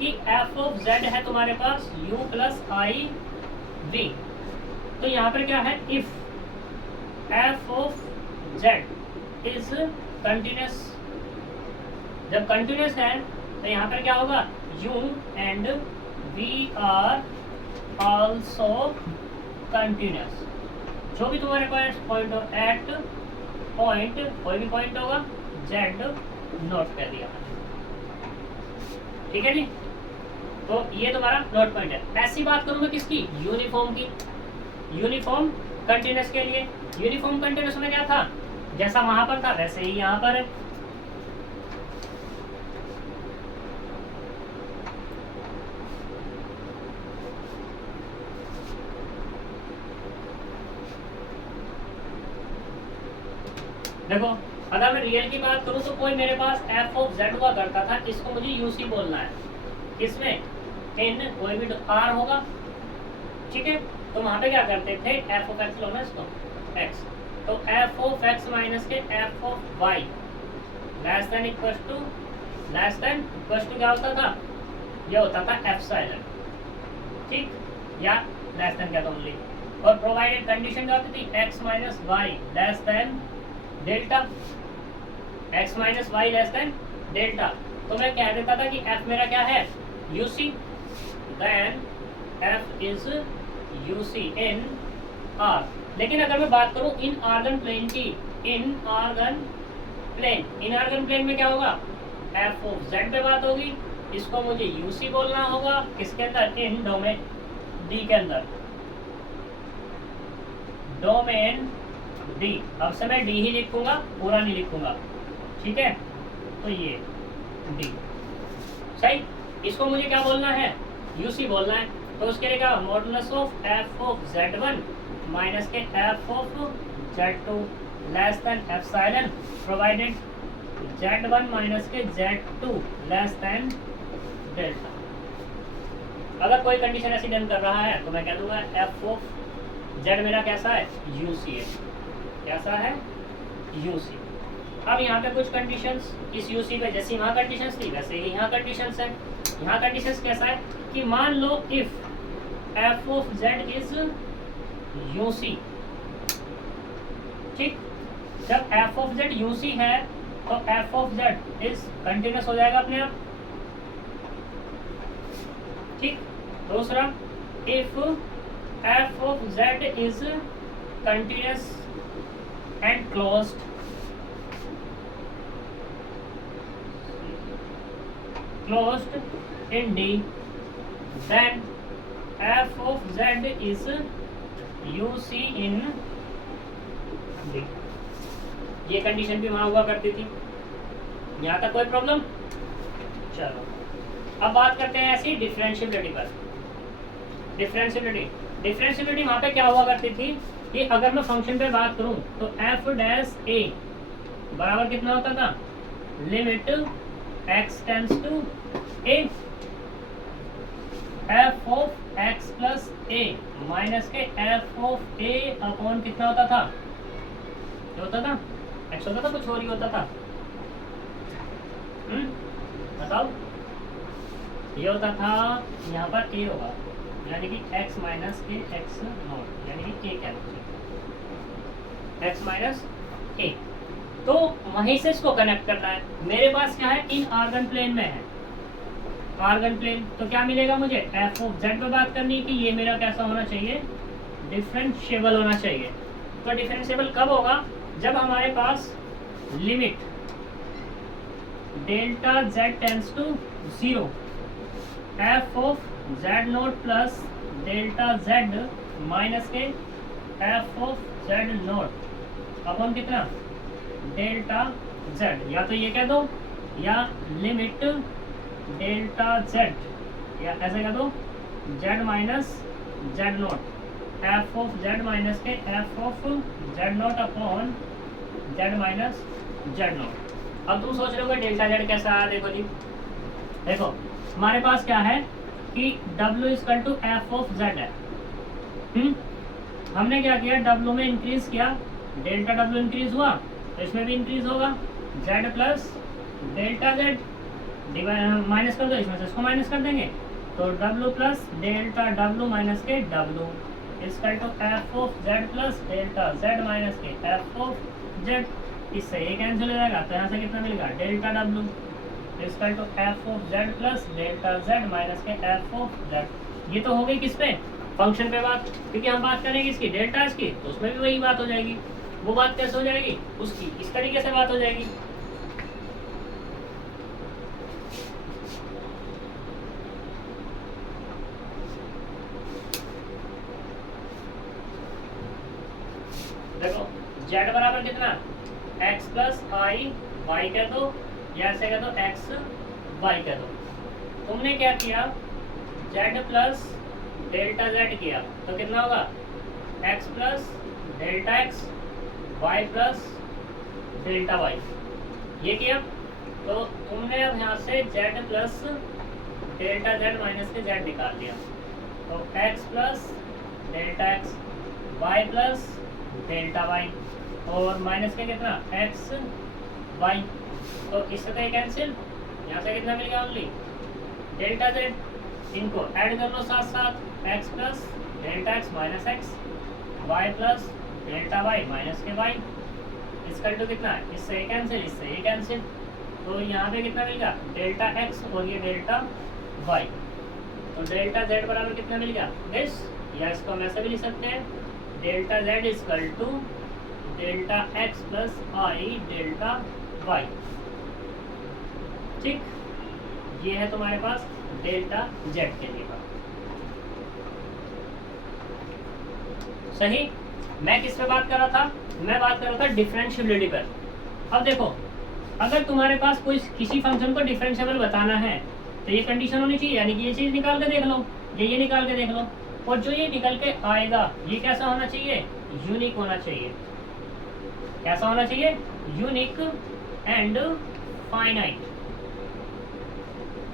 कि एफ ऑफ जेड है तुम्हारे पास u प्लस आई वी, तो यहाँ पर क्या है, if F of Z is continuous, जब कंटिन्यूस है तो यहाँ पर क्या होगा, u and v are also continuous, जो भी तुम्हारे पास पॉइंट हो, एट पॉइंट कोई भी पॉइंट होगा, जेड नोट कर दिया, ठीक है जी। तो ये तुम्हारा नोट पॉइंट है। ऐसी बात करूँ मैं किसकी, यूनिफॉर्म की, यूनिफॉर्म कंटिन्यूस के लिए। यूनिफॉर्म कंटिन्यूस में क्या था, जैसा वहां पर था वैसे ही यहाँ पर है, देखो अगर मैं रियल की बात करूं तो कोई मेरे पास एफ ऑफ जेड हुआ करता था, इसको मुझे यूसी बोलना है। इसमें इन कोई भी आर होगा, ठीक है, तो वहां पे क्या करते थे, एफ ऑफ एक्स लो ना इसको एक्स, तो एफ ऑफ एक्स माइनस के F of Y less than equal to क्या होता था, ये होता था एप्सिलॉन, ठीक, या लेस देन क्या था ओनली, और प्रोवाइडेड कंडीशन क्या होती थी, X minus Y less than delta, X minus Y less than delta, तो मैं कह देता था कि एफ मेरा क्या है, UC, then F is UC in R. लेकिन अगर मैं बात करूं इन आर्गन प्लेन की, इन आर्गन प्लेन में क्या होगा, एफ ऑफ जेड पे बात होगी, इसको मुझे यूसी बोलना होगा, किसके अंदर, इन डोमेन डी के अंदर, डोमेन डी। अब से मैं डी ही लिखूंगा, पूरा नहीं लिखूंगा, ठीक है, तो ये डी सही, इसको मुझे क्या बोलना है, यूसी बोलना है, तो उसके लिए क्या, modulus of F of z1 minus के F of z2 less than epsilon provided z1 minus के z2 लेस देन डेल्टा। अगर कोई कंडीशन ऐसी डन कर रहा है तो मैं कह दूंगा एफ ऑफ z मेरा कैसा है, यूसी है, कैसा है, यूसी। अब यहाँ पे कुछ कंडीशंस, इस यूसी पे जैसी वहाँ कंडीशंस थी वैसे ही यहाँ कंडीशंस है। यहाँ कंडीशंस कैसा है कि मान लो if F of Z is UC, ठीक, जब एफ ऑफ जेड यूसी है तो F of Z is continuous हो जाएगा अपने आप, ठीक। दूसरा, if F of Z is continuous and closed, in D, then f of z is UC in D। ये कंडीशन भी वहां हुआ करती थी। यहाँ तक कोई प्रॉब्लम? चलो अब बात करते हैं ऐसी डिफरेंशियबिलिटी पर। डिफरेंशियबिलिटी वहां पे क्या हुआ करती थी कि अगर मैं फंक्शन पे बात करूं तो एफ डैश ए बराबर कितना होता था, limit X tends to A, F of X plus A minus के एफ ऑफ ए अपॉन कितना होता था, क्या होता था, एक्स होता था, कुछ और ही होता था, बताओ, ये होता था, यहाँ पर ए होगा, यानी कि x माइनस के एक्स नॉट, यानी कि a cancel, x minus a, तो वहीं से इसको कनेक्ट करना है। मेरे पास क्या है, इन आर्गन प्लेन में है, आर्गन प्लेन, तो क्या मिलेगा मुझे, f ऑफ z पे बात करनी है कि ये मेरा कैसा होना चाहिए, डिफरेंशिएबल होना चाहिए। तो डिफरेंशिएबल कब होगा, जब हमारे पास limit delta z tends to 0, F of z naught plus delta z minus के एफ ऑफ z नोट अपन कितना, डेल्टा z, या तो ये कह दो, या लिमिट डेल्टा z, या ऐसे कह दो z minus z naught, F of z minus के F of z naught upon z minus z naught. अब तुम सोच रहे हो डेल्टा z कैसा है, देखो जी, देखो हमारे पास क्या है कि W equal to F of Z है, हमने क्या किया, W में इंक्रीज किया, डेल्टा W इंक्रीज हुआ तो इसमें भी इंक्रीज होगा, Z plus delta Z minus कर दो, इसमें से इसको माइनस कर देंगे, तो W plus delta W minus के W equal to F of Z plus delta Z minus के एफ ऑफ Z, इससे ये कैंसिल हो जाएगा, तो यहाँ से कितना मिलेगा, delta W equal to F of Z plus delta Z minus के एफ ऑफ जेड। ये तो हो गई किस पे, फंक्शन पे बात, क्योंकि हम बात करेंगे इसकी डेल्टा की, तो उसमें भी वही बात हो जाएगी। वो बात कैसे हो जाएगी, उसकी इस तरीके से बात हो जाएगी। देखो z बराबर कितना, x प्लस आई वाई कह दो, या ऐसे कह दो एक्स वाई कह दो। तुमने क्या किया, z प्लस डेल्टा z किया, तो कितना होगा, x plus delta x, y plus delta Y, ये किया तो तुमने अब यहाँ से z plus delta z minus के z निकाल लिया, तो x plus delta x, y plus delta y और माइनस के कितना x y, तो इससे तो ये कैंसिल, यहाँ से कितना मिल गया ओनली डेल्टा z, इनको ऐड कर लो साथ साथ, x plus delta x minus x, y plus delta y minus के y, इसका टू कितना है, इससे ये कैंसिल, इससे ये कैंसिल, तो यहाँ पे कितना मिल गया डेल्टा x और ये डेल्टा y, तो डेल्टा z बराबर कितना मिल गया दिस, या इसको हम ऐसे भी लिख सकते हैं delta z equal to delta x plus I delta y। ठीक, ये है तुम्हारे पास डेल्टा z के लिए बात। सही, मैं किस पे बात कर रहा था, मैं बात कर रहा था डिफरेंशिएबिलिटी पर। अब देखो, अगर तुम्हारे पास कोई किसी फंक्शन को डिफरेंशिएबल बताना है तो ये कंडीशन होनी चाहिए, यानी कि ये चीज निकाल के देख लो, ये निकाल के देख लो, और जो ये निकल के आएगा ये कैसा होना चाहिए, यूनिक होना चाहिए। कैसा होना चाहिए, यूनिक एंड फाइनाइट।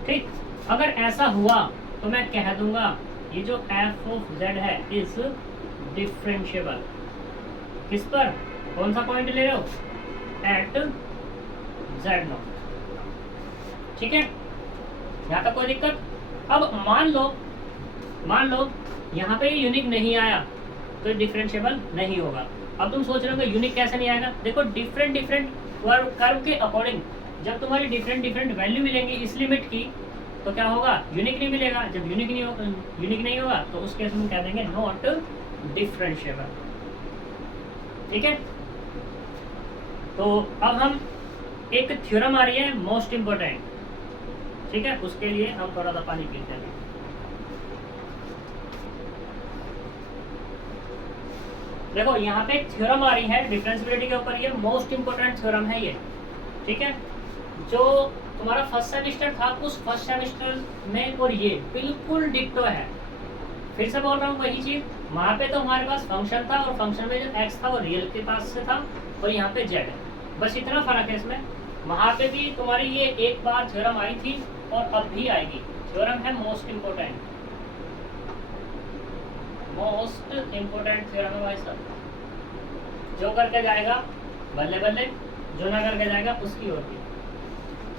ठीक, अगर ऐसा हुआ तो मैं कह दूंगा ये जो f ऑफ z है इज डिफरेंशिएबल। किस पर, कौन सा पॉइंट ले रहे हो, एट z0। ठीक है, यहाँ तक कोई दिक्कत। अब मान लो यहाँ पे यूनिक नहीं आया तो डिफरेंशिएबल नहीं होगा। अब तुम सोच रहे हो यूनिक कैसे नहीं आएगा, देखो डिफरेंट कर्व के अकॉर्डिंग जब तुम्हारी डिफरेंट वैल्यू मिलेंगी इस लिमिट की तो क्या होगा, यूनिक नहीं मिलेगा। जब यूनिक नहीं होगा तो उस केस में कह देंगे नॉट डिफरेंशिएबल। ठीक है, तो अब हम एक थ्योरम आ रही है मोस्ट इंपोर्टेंट, ठीक है, उसके लिए हम थोड़ा सा पानी पीते हैं। देखो यहाँ पे एक थ्योरम आ रही है डिफरेंशिएबिलिटी के ऊपर, ये मोस्ट इंपोर्टेंट थ्योरम है ये। ठीक है, जो तुम्हारा फर्स्ट सेमेस्टर था उस फर्स्ट सेमेस्टर में और ये बिल्कुल डिक्टो है। फिर से बोल रहा हूँ वही चीज, वहाँ पे तो हमारे पास फंक्शन था और फंक्शन में जो x था वो रियल के पास से था और यहाँ पे z है, बस इतना फर्क है इसमें। वहाँ पे भी तुम्हारी ये एक बार थ्योरम आई थी और अब भी आएगी। थ्योरम है मोस्ट इम्पोर्टेंट थ्योरम है भाई साहब, जो करके जाएगा बल्ले बल्ले, जो ना करके जाएगा उसकी होती।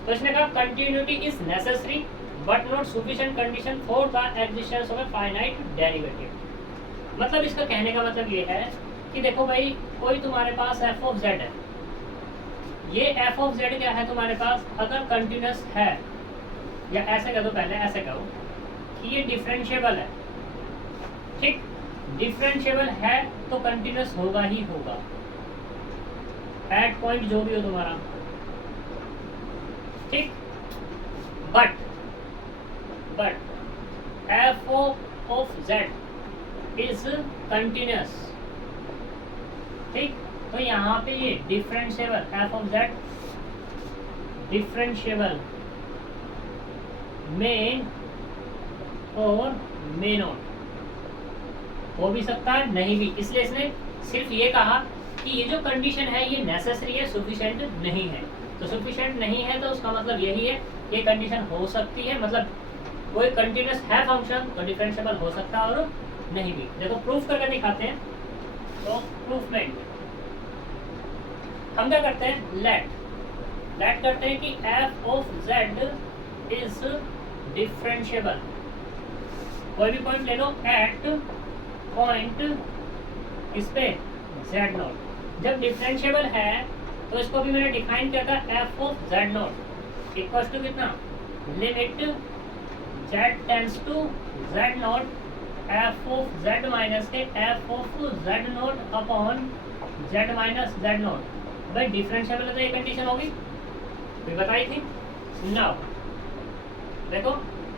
तो इसने कहा continuity is necessary but not sufficient condition for the existence of a finite derivative. मतलब इसका कहने का मतलब ये है कि देखो भाई, कोई तुम्हारे पास f ऑफ z है, ये f ऑफ z क्या है तुम्हारे पास, अगर कंटिन्यूस है, या ऐसे कह दो, पहले ऐसे कहो कि ये डिफरेंशिएबल है। ठीक, डिफरेंशिएबल है तो कंटिन्यूस होगा ही होगा, एट पॉइंट जो भी हो तुम्हारा। ठीक, but f of z is continuous. ठीक, तो यहाँ पे ये differentiable f of z differentiable में और में नॉट हो भी सकता है, नहीं भी। इसलिए इसने सिर्फ ये कहा कि ये जो कंडीशन है ये नेसेसरी है, सफिशिएंट नहीं है। तो सफिशिएंट नहीं है तो उसका मतलब यही है कि कंडीशन हो सकती है, मतलब कोई कंटिन्यूस है फंक्शन तो डिफरेंशिएबल हो सकता है और नहीं भी। देखो प्रूफ करके दिखाते हैं। तो प्रूफमेंट हम क्या करते हैं, लेट करते हैं कि f of z is differentiable. कोई भी पॉइंट ले लो एट पॉइंट इस पे z0। जब डिफरेंशिएबल है तो इसको भी मैंने डिफाइन किया था f of z0 equals to कितना, limit z tends to z0 f of z minus के f of z0 upon z minus z0। भाई डिफरेंशिएबल है तो ये कंडीशन होगी, भी बताई थी। नाउ देखो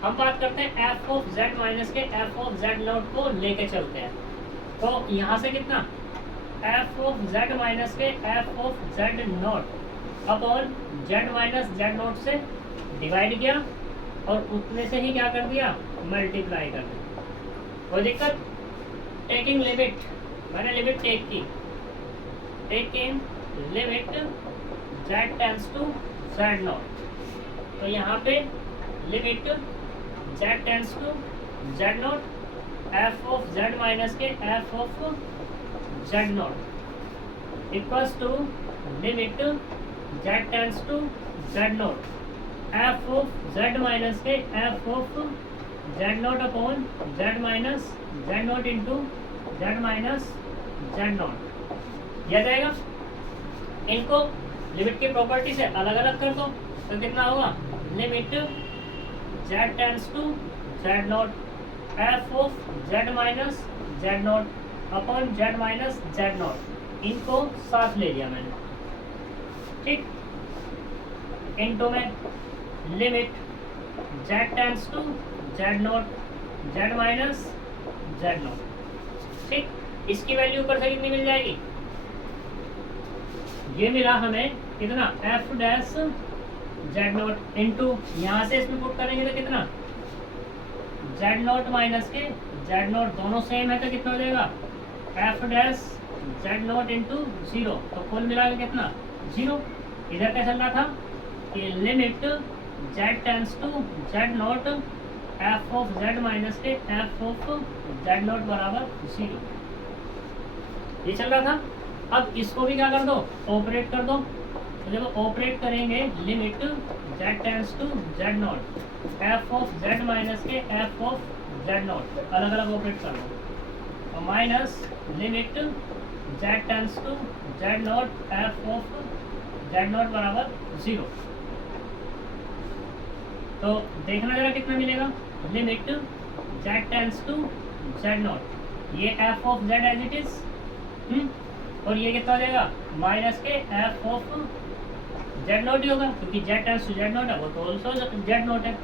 हम बात करते हैं f ऑफ z माइनस के f ऑफ z0 को लेके चलते हैं। तो यहाँ से कितना, f ऑफ z माइनस के f of z0 upon z minus z0 से डिवाइड किया और उतने से ही क्या कर दिया, मल्टीप्लाई कर दिया। कोई दिक्कत, टेकिंग लिमिट, मैंने लिमिट टेक की, taking limit z tends to z naught, तो यहाँ पे limit z tends to z naught f of z minus के f of z naught equals to limit z tends to z naught f of z minus के f of z naught upon z minus z naught into z minus z naught. यह जाएगा, इनको limit की property से अलग अलग कर दो तो कितना होगा, limit z tends to z naught f of z minus z naught upon z minus z naught, इनको साथ ले लिया मैंने, ठीक। इनटू में limit z tends to z naught z minus z naught, ठीक। इसकी वैल्यू ऊपर से कितनी मिल जाएगी, ये मिला हमें कितना, f dash z naught into यहाँ से इसमें पुट करेंगे तो कितना, z नॉट माइनस के z नॉट दोनों सेम है तो कितना हो जाएगा, f dash z naught into 0, तो कुल मिला के कितना 0। इधर क्या चल रहा था कि limit z tends to z naught f of z minus के f ऑफ z नॉट बराबर 0, ये चल रहा था। अब इसको भी क्या कर दो, ऑपरेट कर दो, तो जब ऑपरेट करेंगे limit z tends to z naught f of z minus के f ऑफ z नॉट अलग अलग ऑपरेट कर दो, और minus limit z tends to z naught f of z naught बराबर 0। तो देखना जरा कितना मिलेगा, limit z tends to z naught, ये f of z as it is, और ये कितना हो जाएगा, माइनस के f ऑफ z नॉट ही होगा क्योंकि z tends to z naught है, वो तो ऑल्सो z नॉट है,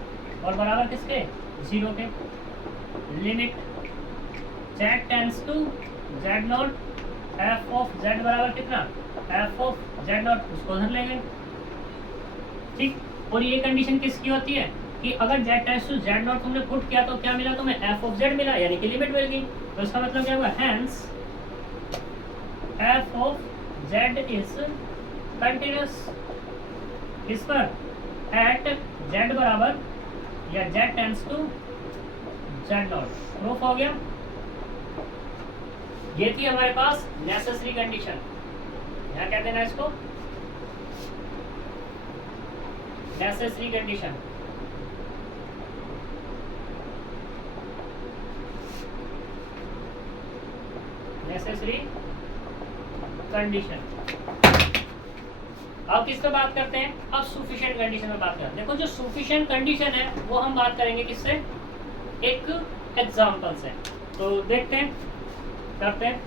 और बराबर किसके, 0 के। Limit z tends to z naught f of z बराबर कितना, f ऑफ z नॉट, उसको उधर लेंगे, ठीक। और ये कंडीशन किसकी होती है कि अगर z tends to z naught तुमने पुट किया तो क्या मिला तुम्हें, f ऑफ z मिला, यानी कि लिमिट मिल गई। तो इसका मतलब क्या हुआ, hence f of z is continuous किस पर, एट z बराबर या z tends to z naught. Proof हो गया, ये थी हमारे पास नेसेसरी कंडीशन, यहाँ क्या देना है इसको, नेसेसरी कंडीशन। Necessary condition. अब किस पे बात करते हैं, अब सफिशिएंट कंडीशन में बात करते हैं। देखो जो सफिशिएंट कंडीशन है वो हम बात करेंगे किससे, एक एग्जांपल से। तो देखते हैं, करते हैं।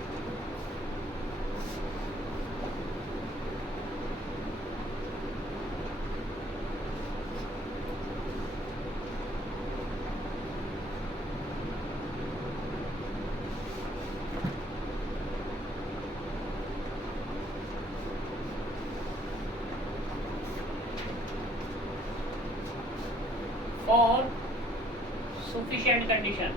और sufficient condition,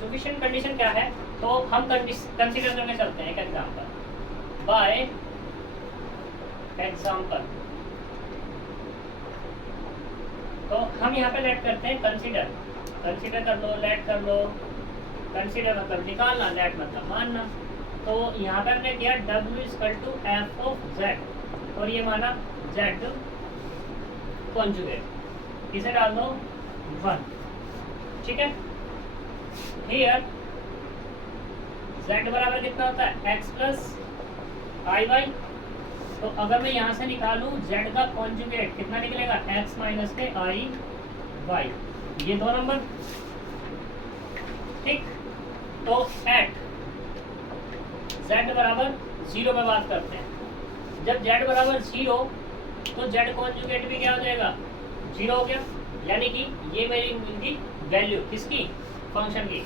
sufficient condition क्या है, तो हम कंसीडर करके चलते हैं एक एग्जांपल, बाय एग्जांपल। तो हम यहाँ पे लेट करते हैं कंसीडर कर लो, लेट कर लो। कंसीडर मतलब निकालना, लेट मतलब मानना। तो यहाँ पे हमने किया W equal to f of z, और ये माना z कॉन्जुगेट, इसे डाल दो 1, ठीक है। हियर z बराबर कितना होता है, x प्लस आई वाई। तो अगर मैं यहाँ से निकालूं z का कॉन्जुगेट कितना निकलेगा, x माइनस के आई वाई, ये 2 नंबर, ठीक। तो एट z बराबर 0 पे बात करते हैं। जब z बराबर 0 तो z कॉन्जुगेट भी क्या हो जाएगा, 0 हो गया, यानी कि ये मेरी मिली वैल्यू किसकी, फंक्शन की।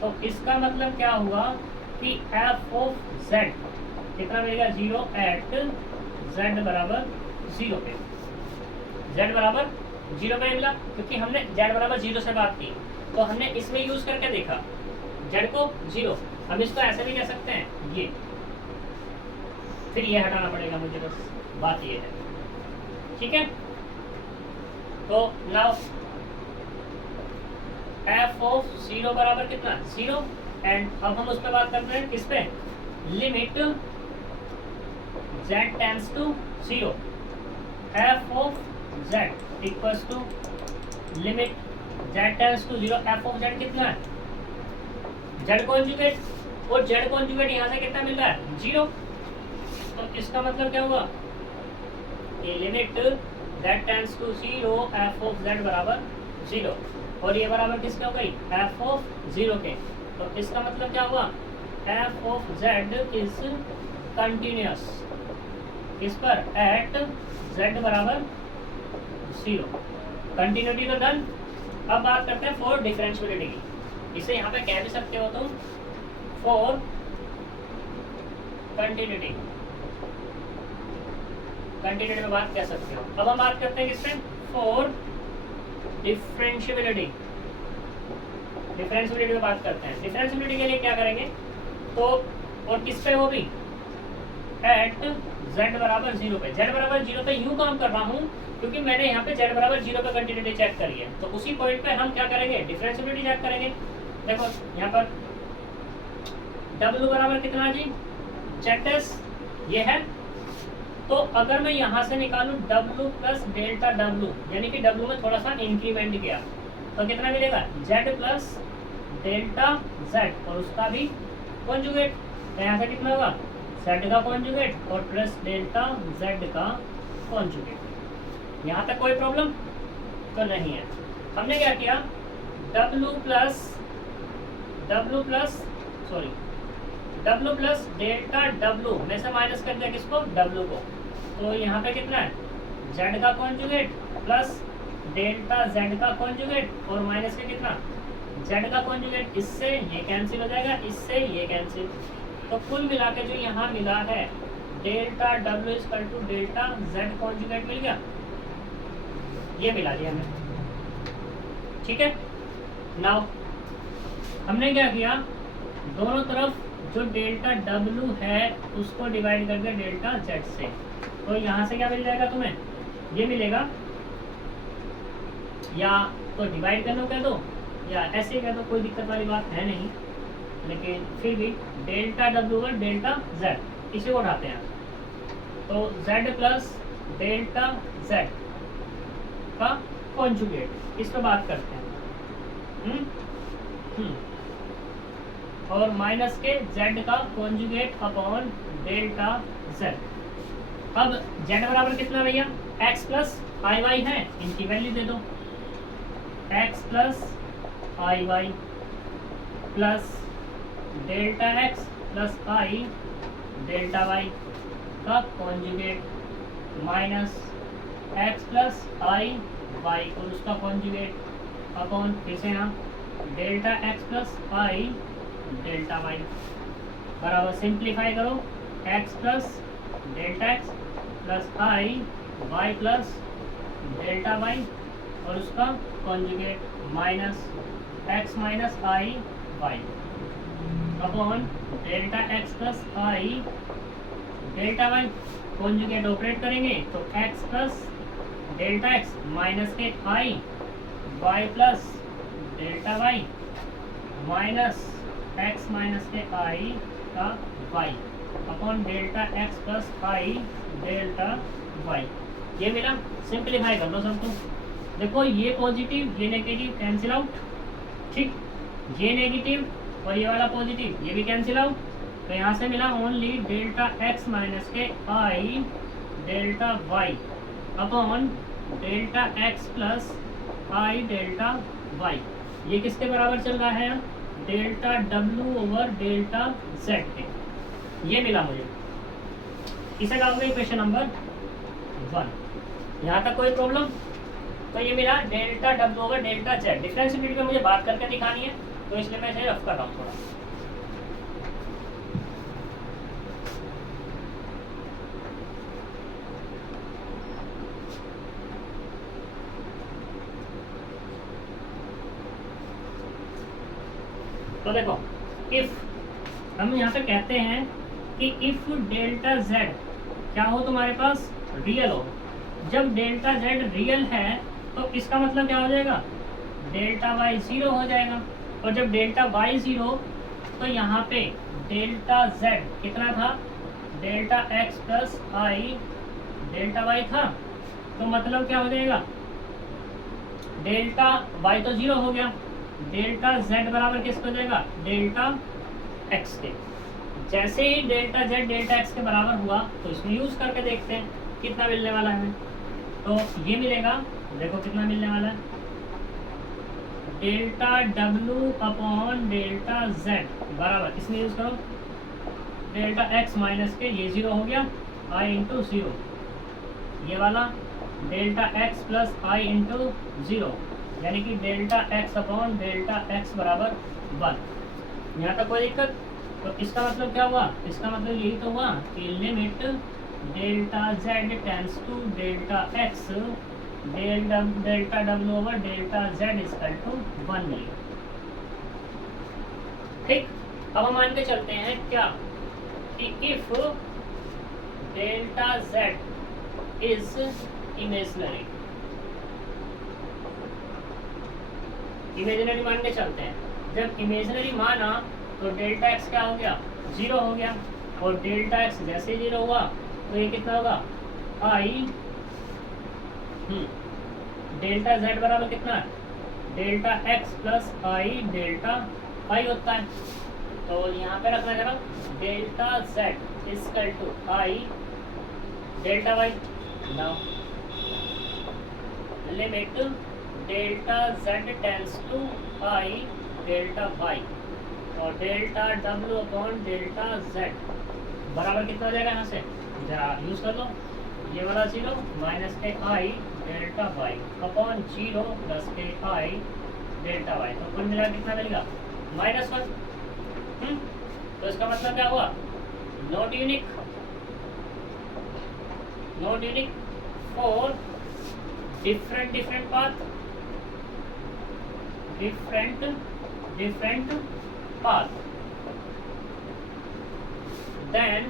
तो इसका मतलब क्या हुआ कि f ऑफ z कितना मिलेगा, 0 एट z बराबर 0 पे। z बराबर 0 पे मिला क्योंकि हमने z बराबर 0 से बात की, तो हमने इसमें यूज करके देखा जेड को 0। अब इसको ऐसे भी कह सकते हैं ये, फिर ये हटाना पड़ेगा मुझे, बस बात ये है, ठीक है। तो नाउ एफ ऑफ 0 बराबर कितना 0, एंड अब हम उस पर बात करते हैं किस पे, limit z tends to 0, F of z equals to limit z tends to 0, F of z कितना है z कॉन्जुगेट, और z कॉन्जुगेट यहाँ से कितना मिल रहा है 0। तो इसका मतलब क्या हुआ, ये limit z tends to 0 F of z बराबर 0, और ये बराबर किसके हो गई एफ ऑफ 0 के। तो इसका मतलब क्या हुआ, F of z is continuous किस पर, एट z बराबर 0। कंटिन्यूटी तो डन। अब बात करते हैं फॉर डिफरेंशियबिलिटी की, इसे यहाँ पे कह भी सकते हो तुम फॉर कंटिन्यूटी, कंटिन्यूटी में बात कह सकते हो। अब हम बात करते हैं किससे, फॉर डिफरेंशियबिलिटी, डिफरेंशियबिलिटी में बात करते हैं। डिफरेंशियबिलिटी के लिए क्या करेंगे, तो और किस पे, वो भी एट z बराबर 0 पे। z बराबर 0 पे यूं काम कर रहा हूँ क्योंकि मैंने यहाँ पे z बराबर 0 पे कंटिन्यूटी चेक करी है, तो उसी पॉइंट पे हम क्या करेंगे, डिफरेंशियबिलिटी चेक करेंगे। देखो यहाँ पर w बराबर कितना जी, zs ये है, तो अगर मैं यहाँ से निकालूं w प्लस डेल्टा w, यानी कि w में थोड़ा सा इंक्रीमेंट किया, तो कितना मिलेगा z प्लस डेल्टा z और उसका भी कॉन्जुगेट, तो यहाँ से कितना होगा z का कॉन्जुगेट और प्लस डेल्टा z का कॉन्जुगेट। यहाँ तक कोई प्रॉब्लम तो नहीं है। हमने क्या किया, w प्लस डेल्टा w में से माइनस कर दिया किसको, w को, तो यहाँ पे कितना है z का कॉन्जुगेट प्लस डेल्टा z का कॉन्जुगेट और माइनस के कितना z का कॉन्जुगेट, इससे ये कैंसिल हो जाएगा, इससे ये कैंसिल, तो कुल मिला के जो यहाँ मिला है delta w equal to delta z conjugate मिल गया, ये मिला जी हमें, ठीक है। नाउ हमने क्या किया, दोनों तरफ जो डेल्टा w है उसको डिवाइड कर दिया डेल्टा z से, तो यहाँ से क्या मिल जाएगा तुम्हें, ये मिलेगा, या तो डिवाइड कर लो कह दो या ऐसे कह दो, कोई दिक्कत वाली बात है नहीं, लेकिन फिर भी डेल्टा w और डेल्टा z इसे उठाते हैं, तो z प्लस डेल्टा z का कॉन्जुगेट, इस पर बात करते हैं। और माइनस के z का कॉन्जुगेट अपॉन डेल्टा z। अब z बराबर कितना भैया, x प्लस आई वाई है, इनकी वैल्यू दे दो, x plus I Y plus delta x plus I delta y का conjugate minus x plus I Y और उसका कॉन्जुगेट अपॉन फिर से ना डेल्टा x प्लस आई डेल्टा y बराबर सिंप्लीफाई करो, x plus delta x plus I y plus delta y और उसका conjugate minus x minus I y upon delta x plus I delta y, conjugate operate करेंगे तो x plus delta x minus के I y plus delta y minus x minus के I का y upon delta x plus आई delta y, ये मिला। Simplify कर लो सबको, देखो ये पॉजिटिव ये नेगेटिव कैंसिल आउट, ठीक, ये नेगेटिव और ये वाला पॉजिटिव ये भी कैंसिल आउट, तो यहाँ से मिला ओनली डेल्टा x माइनस के I delta y upon delta x plus I delta y, ये किसके बराबर चल रहा है, delta w over delta z के, ये मिला मुझे। इसे डालूंगा इक्वेशन नंबर 1। यहाँ तक कोई प्रॉब्लम, तो ये मिला delta w over delta z। Differentiability में मुझे बात करके दिखानी है, तो इसलिए मैं इसे रफ कर रहा हूँ थोड़ा। तो देखो इफ हम यहाँ पे कहते हैं कि इफ डेल्टा जेड क्या हो तुम्हारे पास, रियल हो। जब डेल्टा जेड रियल है तो इसका मतलब क्या हो जाएगा, डेल्टा वाई 0 हो जाएगा। और जब डेल्टा वाई 0 तो यहाँ पे डेल्टा जेड कितना था, डेल्टा एक्स प्लस आई डेल्टा वाई था। तो मतलब क्या हो जाएगा, डेल्टा वाई तो 0 हो गया, डेल्टा जेड बराबर किसको हो जाएगा, डेल्टा एक्स के। जैसे ही डेल्टा जेड डेल्टा एक्स के बराबर हुआ तो इसमें यूज करके देखते हैं कितना मिलने वाला है। तो ये मिलेगा, देखो कितना मिलने वाला है, डेल्टा डब्ल्यू अपॉन डेल्टा जेड बराबर, इसमें यूज करो डेल्टा एक्स माइनस के, ये 0 हो गया, आई इंटू 0, ये वाला delta x plus I into 0, यानी कि delta x upon delta x बराबर 1। यहाँ तक कोई दिक्कत। तो इसका मतलब क्या हुआ, इसका मतलब यही तो हुआ कि limit delta z tends to delta x delta डब्ल्यू over delta z equal to 1 मिली। ठीक, अब हम मान के चलते हैं क्या कि if delta z is imaginary, imaginary मान के चलते हैं। जब इमेजिनरी माना तो डेल्टा एक्स क्या हो गया, 0 हो गया, और डेल्टा एक्स जैसे 0 हुआ तो ये कितना होगा, आई डेल्टा जेड बराबर कितना है, डेल्टा एक्स प्लस आई डेल्टा वाई होता है। तो यहाँ पे रखना जरा, delta z equal to i delta y. Now limit delta z tends to i delta y और डेल्टा डब्ल्यू अपॉन डेल्टा जेड बराबर कितना हो जाएगा, यहाँ से जरा यूज कर लो, ये वाला 0 माइनस के I delta Y upon 0 plus के आई डेल्टा वाई। तो कुल मिला कितना मिलेगा, -1। तो इसका मतलब क्या हुआ, not unique, not unique for different path, different path, then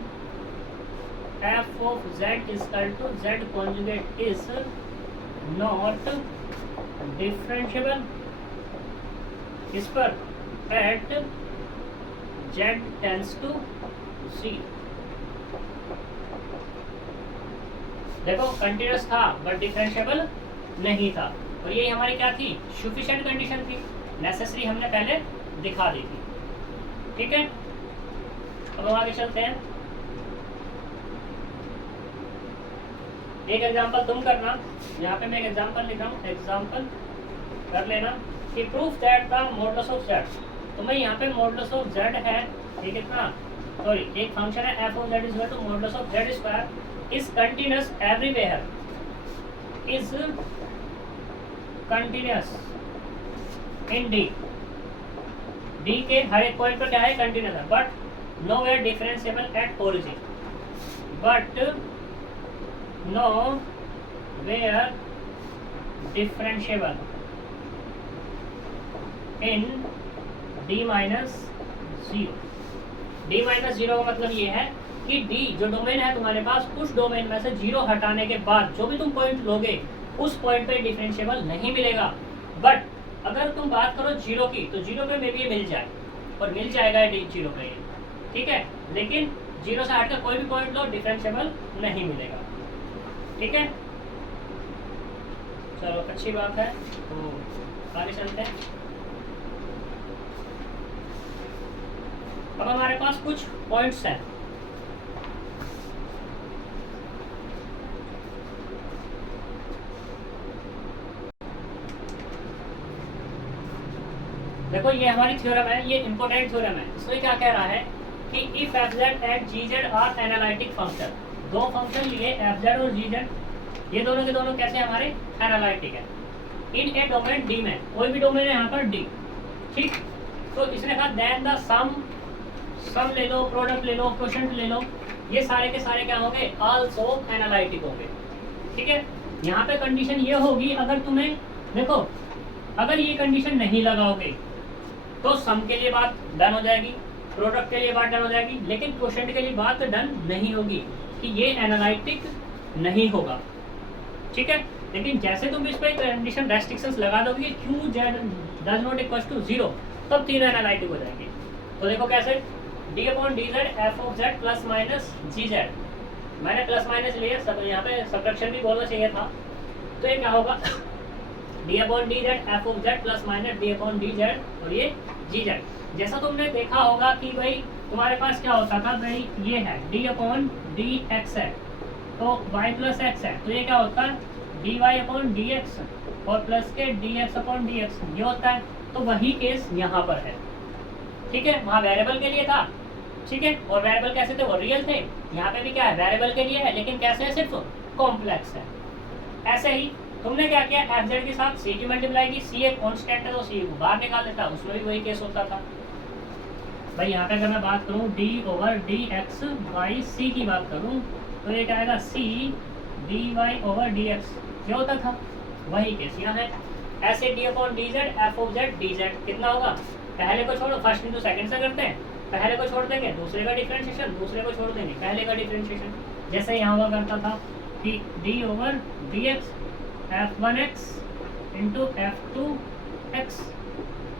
f of z is equal to z conjugate is not differentiable इस पर at z tends to 0। देखो कंटिन्यूस था बट डिफरेंशिएबल नहीं था, और ये हमारी क्या थी, सफिशिएंट कंडीशन थी, नेसेसरी हमने पहले दिखा दी थी। ठीक है, अब हम आगे चलते हैं। एक एग्जांपल तुम करना, यहाँ पे मैं एक एग्जांपल लिख रहा हूँ, एग्जांपल कर लेना कि proof that the modulus of z। तो मैं यहाँ पे मॉडुलस ऑफ z है, ठीक है ना, सॉरी एक फंक्शन है f of z is equal to modulus of z square is continuous everywhere, is continuous in D, D के हर एक पॉइंट पर क्या है, कंटीन्यूअस है, but nowhere differentiable at origin, but nowhere differentiable in D minus 0। D minus 0 का मतलब ये है कि डी जो डोमेन है तुम्हारे पास, उस डोमेन में से 0 हटाने के बाद जो भी तुम पॉइंट लोगे उस पॉइंट पे डिफरेंशिएबल नहीं मिलेगा। बट अगर तुम बात करो 0 की, तो 0 पे मे भी मिल जाए, और मिल जाएगा 0 पे, ठीक है, लेकिन 0 से हटकर कोई भी पॉइंट लो डिफरेंशिएबल नहीं मिलेगा। ठीक है, चलो अच्छी बात है, तो आगे चलते हैं। अब हमारे पास कुछ पॉइंट्स हैं, देखो ये हमारी थ्योरम है, ये इंपॉर्टेंट थ्योरम है। इसमें क्या कह रहा है कि if f z and g z are analytic function, दो फंक्शन लिए एफ जेड और जी जेड, ये दोनों के दोनों कैसे हमारे एनालिटिक है इन ए डोमेन डी में, कोई भी डोमेन है यहाँ पर डी। ठीक, तो इसने कहा देन द सम ले लो, प्रोडक्ट ले लो, क्वोशंट ले लो, ये सारे के सारे क्या होंगे, आल्सो एनालिटिक होंगे। ठीक है, यहाँ पे कंडीशन ये होगी, अगर तुम्हें देखो अगर ये कंडीशन नहीं लगाओगे तो सम के लिए बात डन हो जाएगी, प्रोडक्ट के लिए बात डन हो जाएगी, लेकिन क्वोशेंट के लिए बात डन नहीं होगी कि ये एनालिटिक नहीं होगा, ठीक है। लेकिन जैसे तुम इस पर कंडीशन रेस्ट्रिक्शंस लगा दोगे q z does not equals to 0, तब तीनों एनालिटिक हो जाएंगे। तो देखो कैसे, d upon d z f of Z plus minus g z, मैंने प्लस माइनस लिया, सब यहाँ पे सबट्रैक्शन भी बोलना चाहिए था। तो ये क्या होगा, D upon d z f of Z plus minus D upon d Z और ये जी जेड। जैसा तुमने देखा होगा कि भाई तुम्हारे पास क्या होता था, भाई ये है डी अपॉन डी एक्स है तो वाई प्लस एक्स है, तो ये क्या होता है d y upon d x और प्लस के d x upon d x, ये होता है। तो वही केस यहाँ पर है, ठीक है। वहाँ वेरिएबल के लिए था, ठीक है, और वेरिएबल कैसे थे, वो रियल थे। यहाँ पे भी क्या है, वेरिएबल के लिए है, लेकिन कैसे है, सिर्फ कॉम्प्लेक्स है। ऐसे ही तुमने क्या किया, एफ जेड के साथ सी की मल्टीप्लाई की, सी एक कॉन्स्टेंट है तो सी को बाहर निकाल देता, उसमें भी वही केस होता था। भाई यहाँ पे अगर मैं बात करूँ d over d x by c की बात करूँ तो ये क्या आएगा, c d y over d x, ये होता था, वही केस यहाँ है। ऐसे d upon d z f of z d z कितना होगा, पहले को छोड़ो, फर्स्ट इंटू सेकंड से करते हैं, पहले को छोड़ देंगे दूसरे का डिफरेंशिएशन, दूसरे को छोड़ देंगे पहले का डिफरेंशिएशन। जैसे यहाँ हुआ करता था कि D over d x F one x into F two x,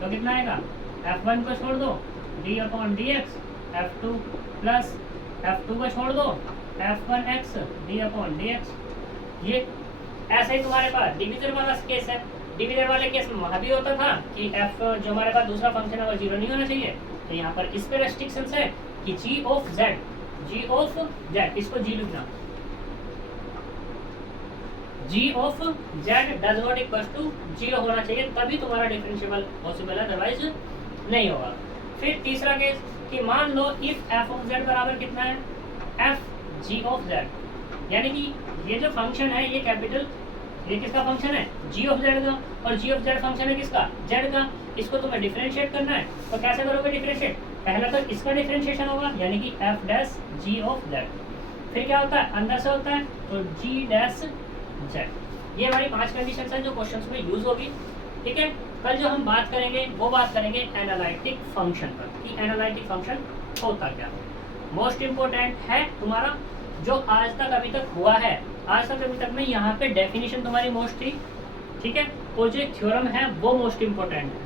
तो कितना आएगा, एफ वन को छोड़ दो D upon d x F two plus F two को छोड़ दो F one x D upon d x. ये ऐसे ही तुम्हारे पास डिविजन वाला केस है, डिविजन वाले केस में वहाँ भी होता था कि एफ जो हमारे पास दूसरा फंक्शन है वो 0 नहीं होना चाहिए, तो यहाँ पर इस पे रेस्ट्रिक्शंस है कि जी ऑफ जेड, इसको जी लिखना, g of z does not equal to 0 होना चाहिए, तभी तुम्हारा डिफरेंशिएबल पॉसिबल है, अदरवाइज नहीं होगा। फिर तीसरा केस कि मान लो इफ एफ ऑफ जेड बराबर कितना है, एफ जी ऑफ जेड, यानी कि ये जो फंक्शन है ये कैपिटल, ये किसका फंक्शन है, जी ऑफ जेड का, और जी ऑफ जेड फंक्शन है किसका, जेड का। इसको तुम्हें डिफरेंशिएट करना है, तो कैसे करोगे डिफरेंशिएट, पहला तो इसका डिफरेंशिएशन होगा यानी कि f dash g of z, फिर क्या होता है अंदर से होता है तो जी डैश जेड। ये हमारी 5 कंडीशंस हैं जो क्वेश्चंस में यूज होगी, ठीक है। कल जो हम बात करेंगे वो बात करेंगे एनालिटिक फंक्शन पर, कि एनालिटिक फंक्शन होता क्या है। मोस्ट इम्पोर्टेंट है तुम्हारा जो आज तक अभी तक हुआ है, आज तक अभी तक में यहाँ पे डेफिनेशन तुम्हारी मोस्ट थी, ठीक है, और जो थ्योरम है वो मोस्ट इम्पोर्टेंट है,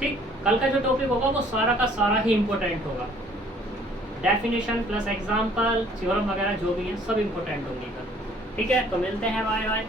ठीक। कल का जो टॉपिक होगा वो सारा का सारा ही इम्पोर्टेंट होगा, डेफिनेशन प्लस एग्जाम्पल थ्योरम वगैरह जो भी है सब इम्पोर्टेंट होंगे कल, ठीक है। तो मिलते हैं, बाय बाय।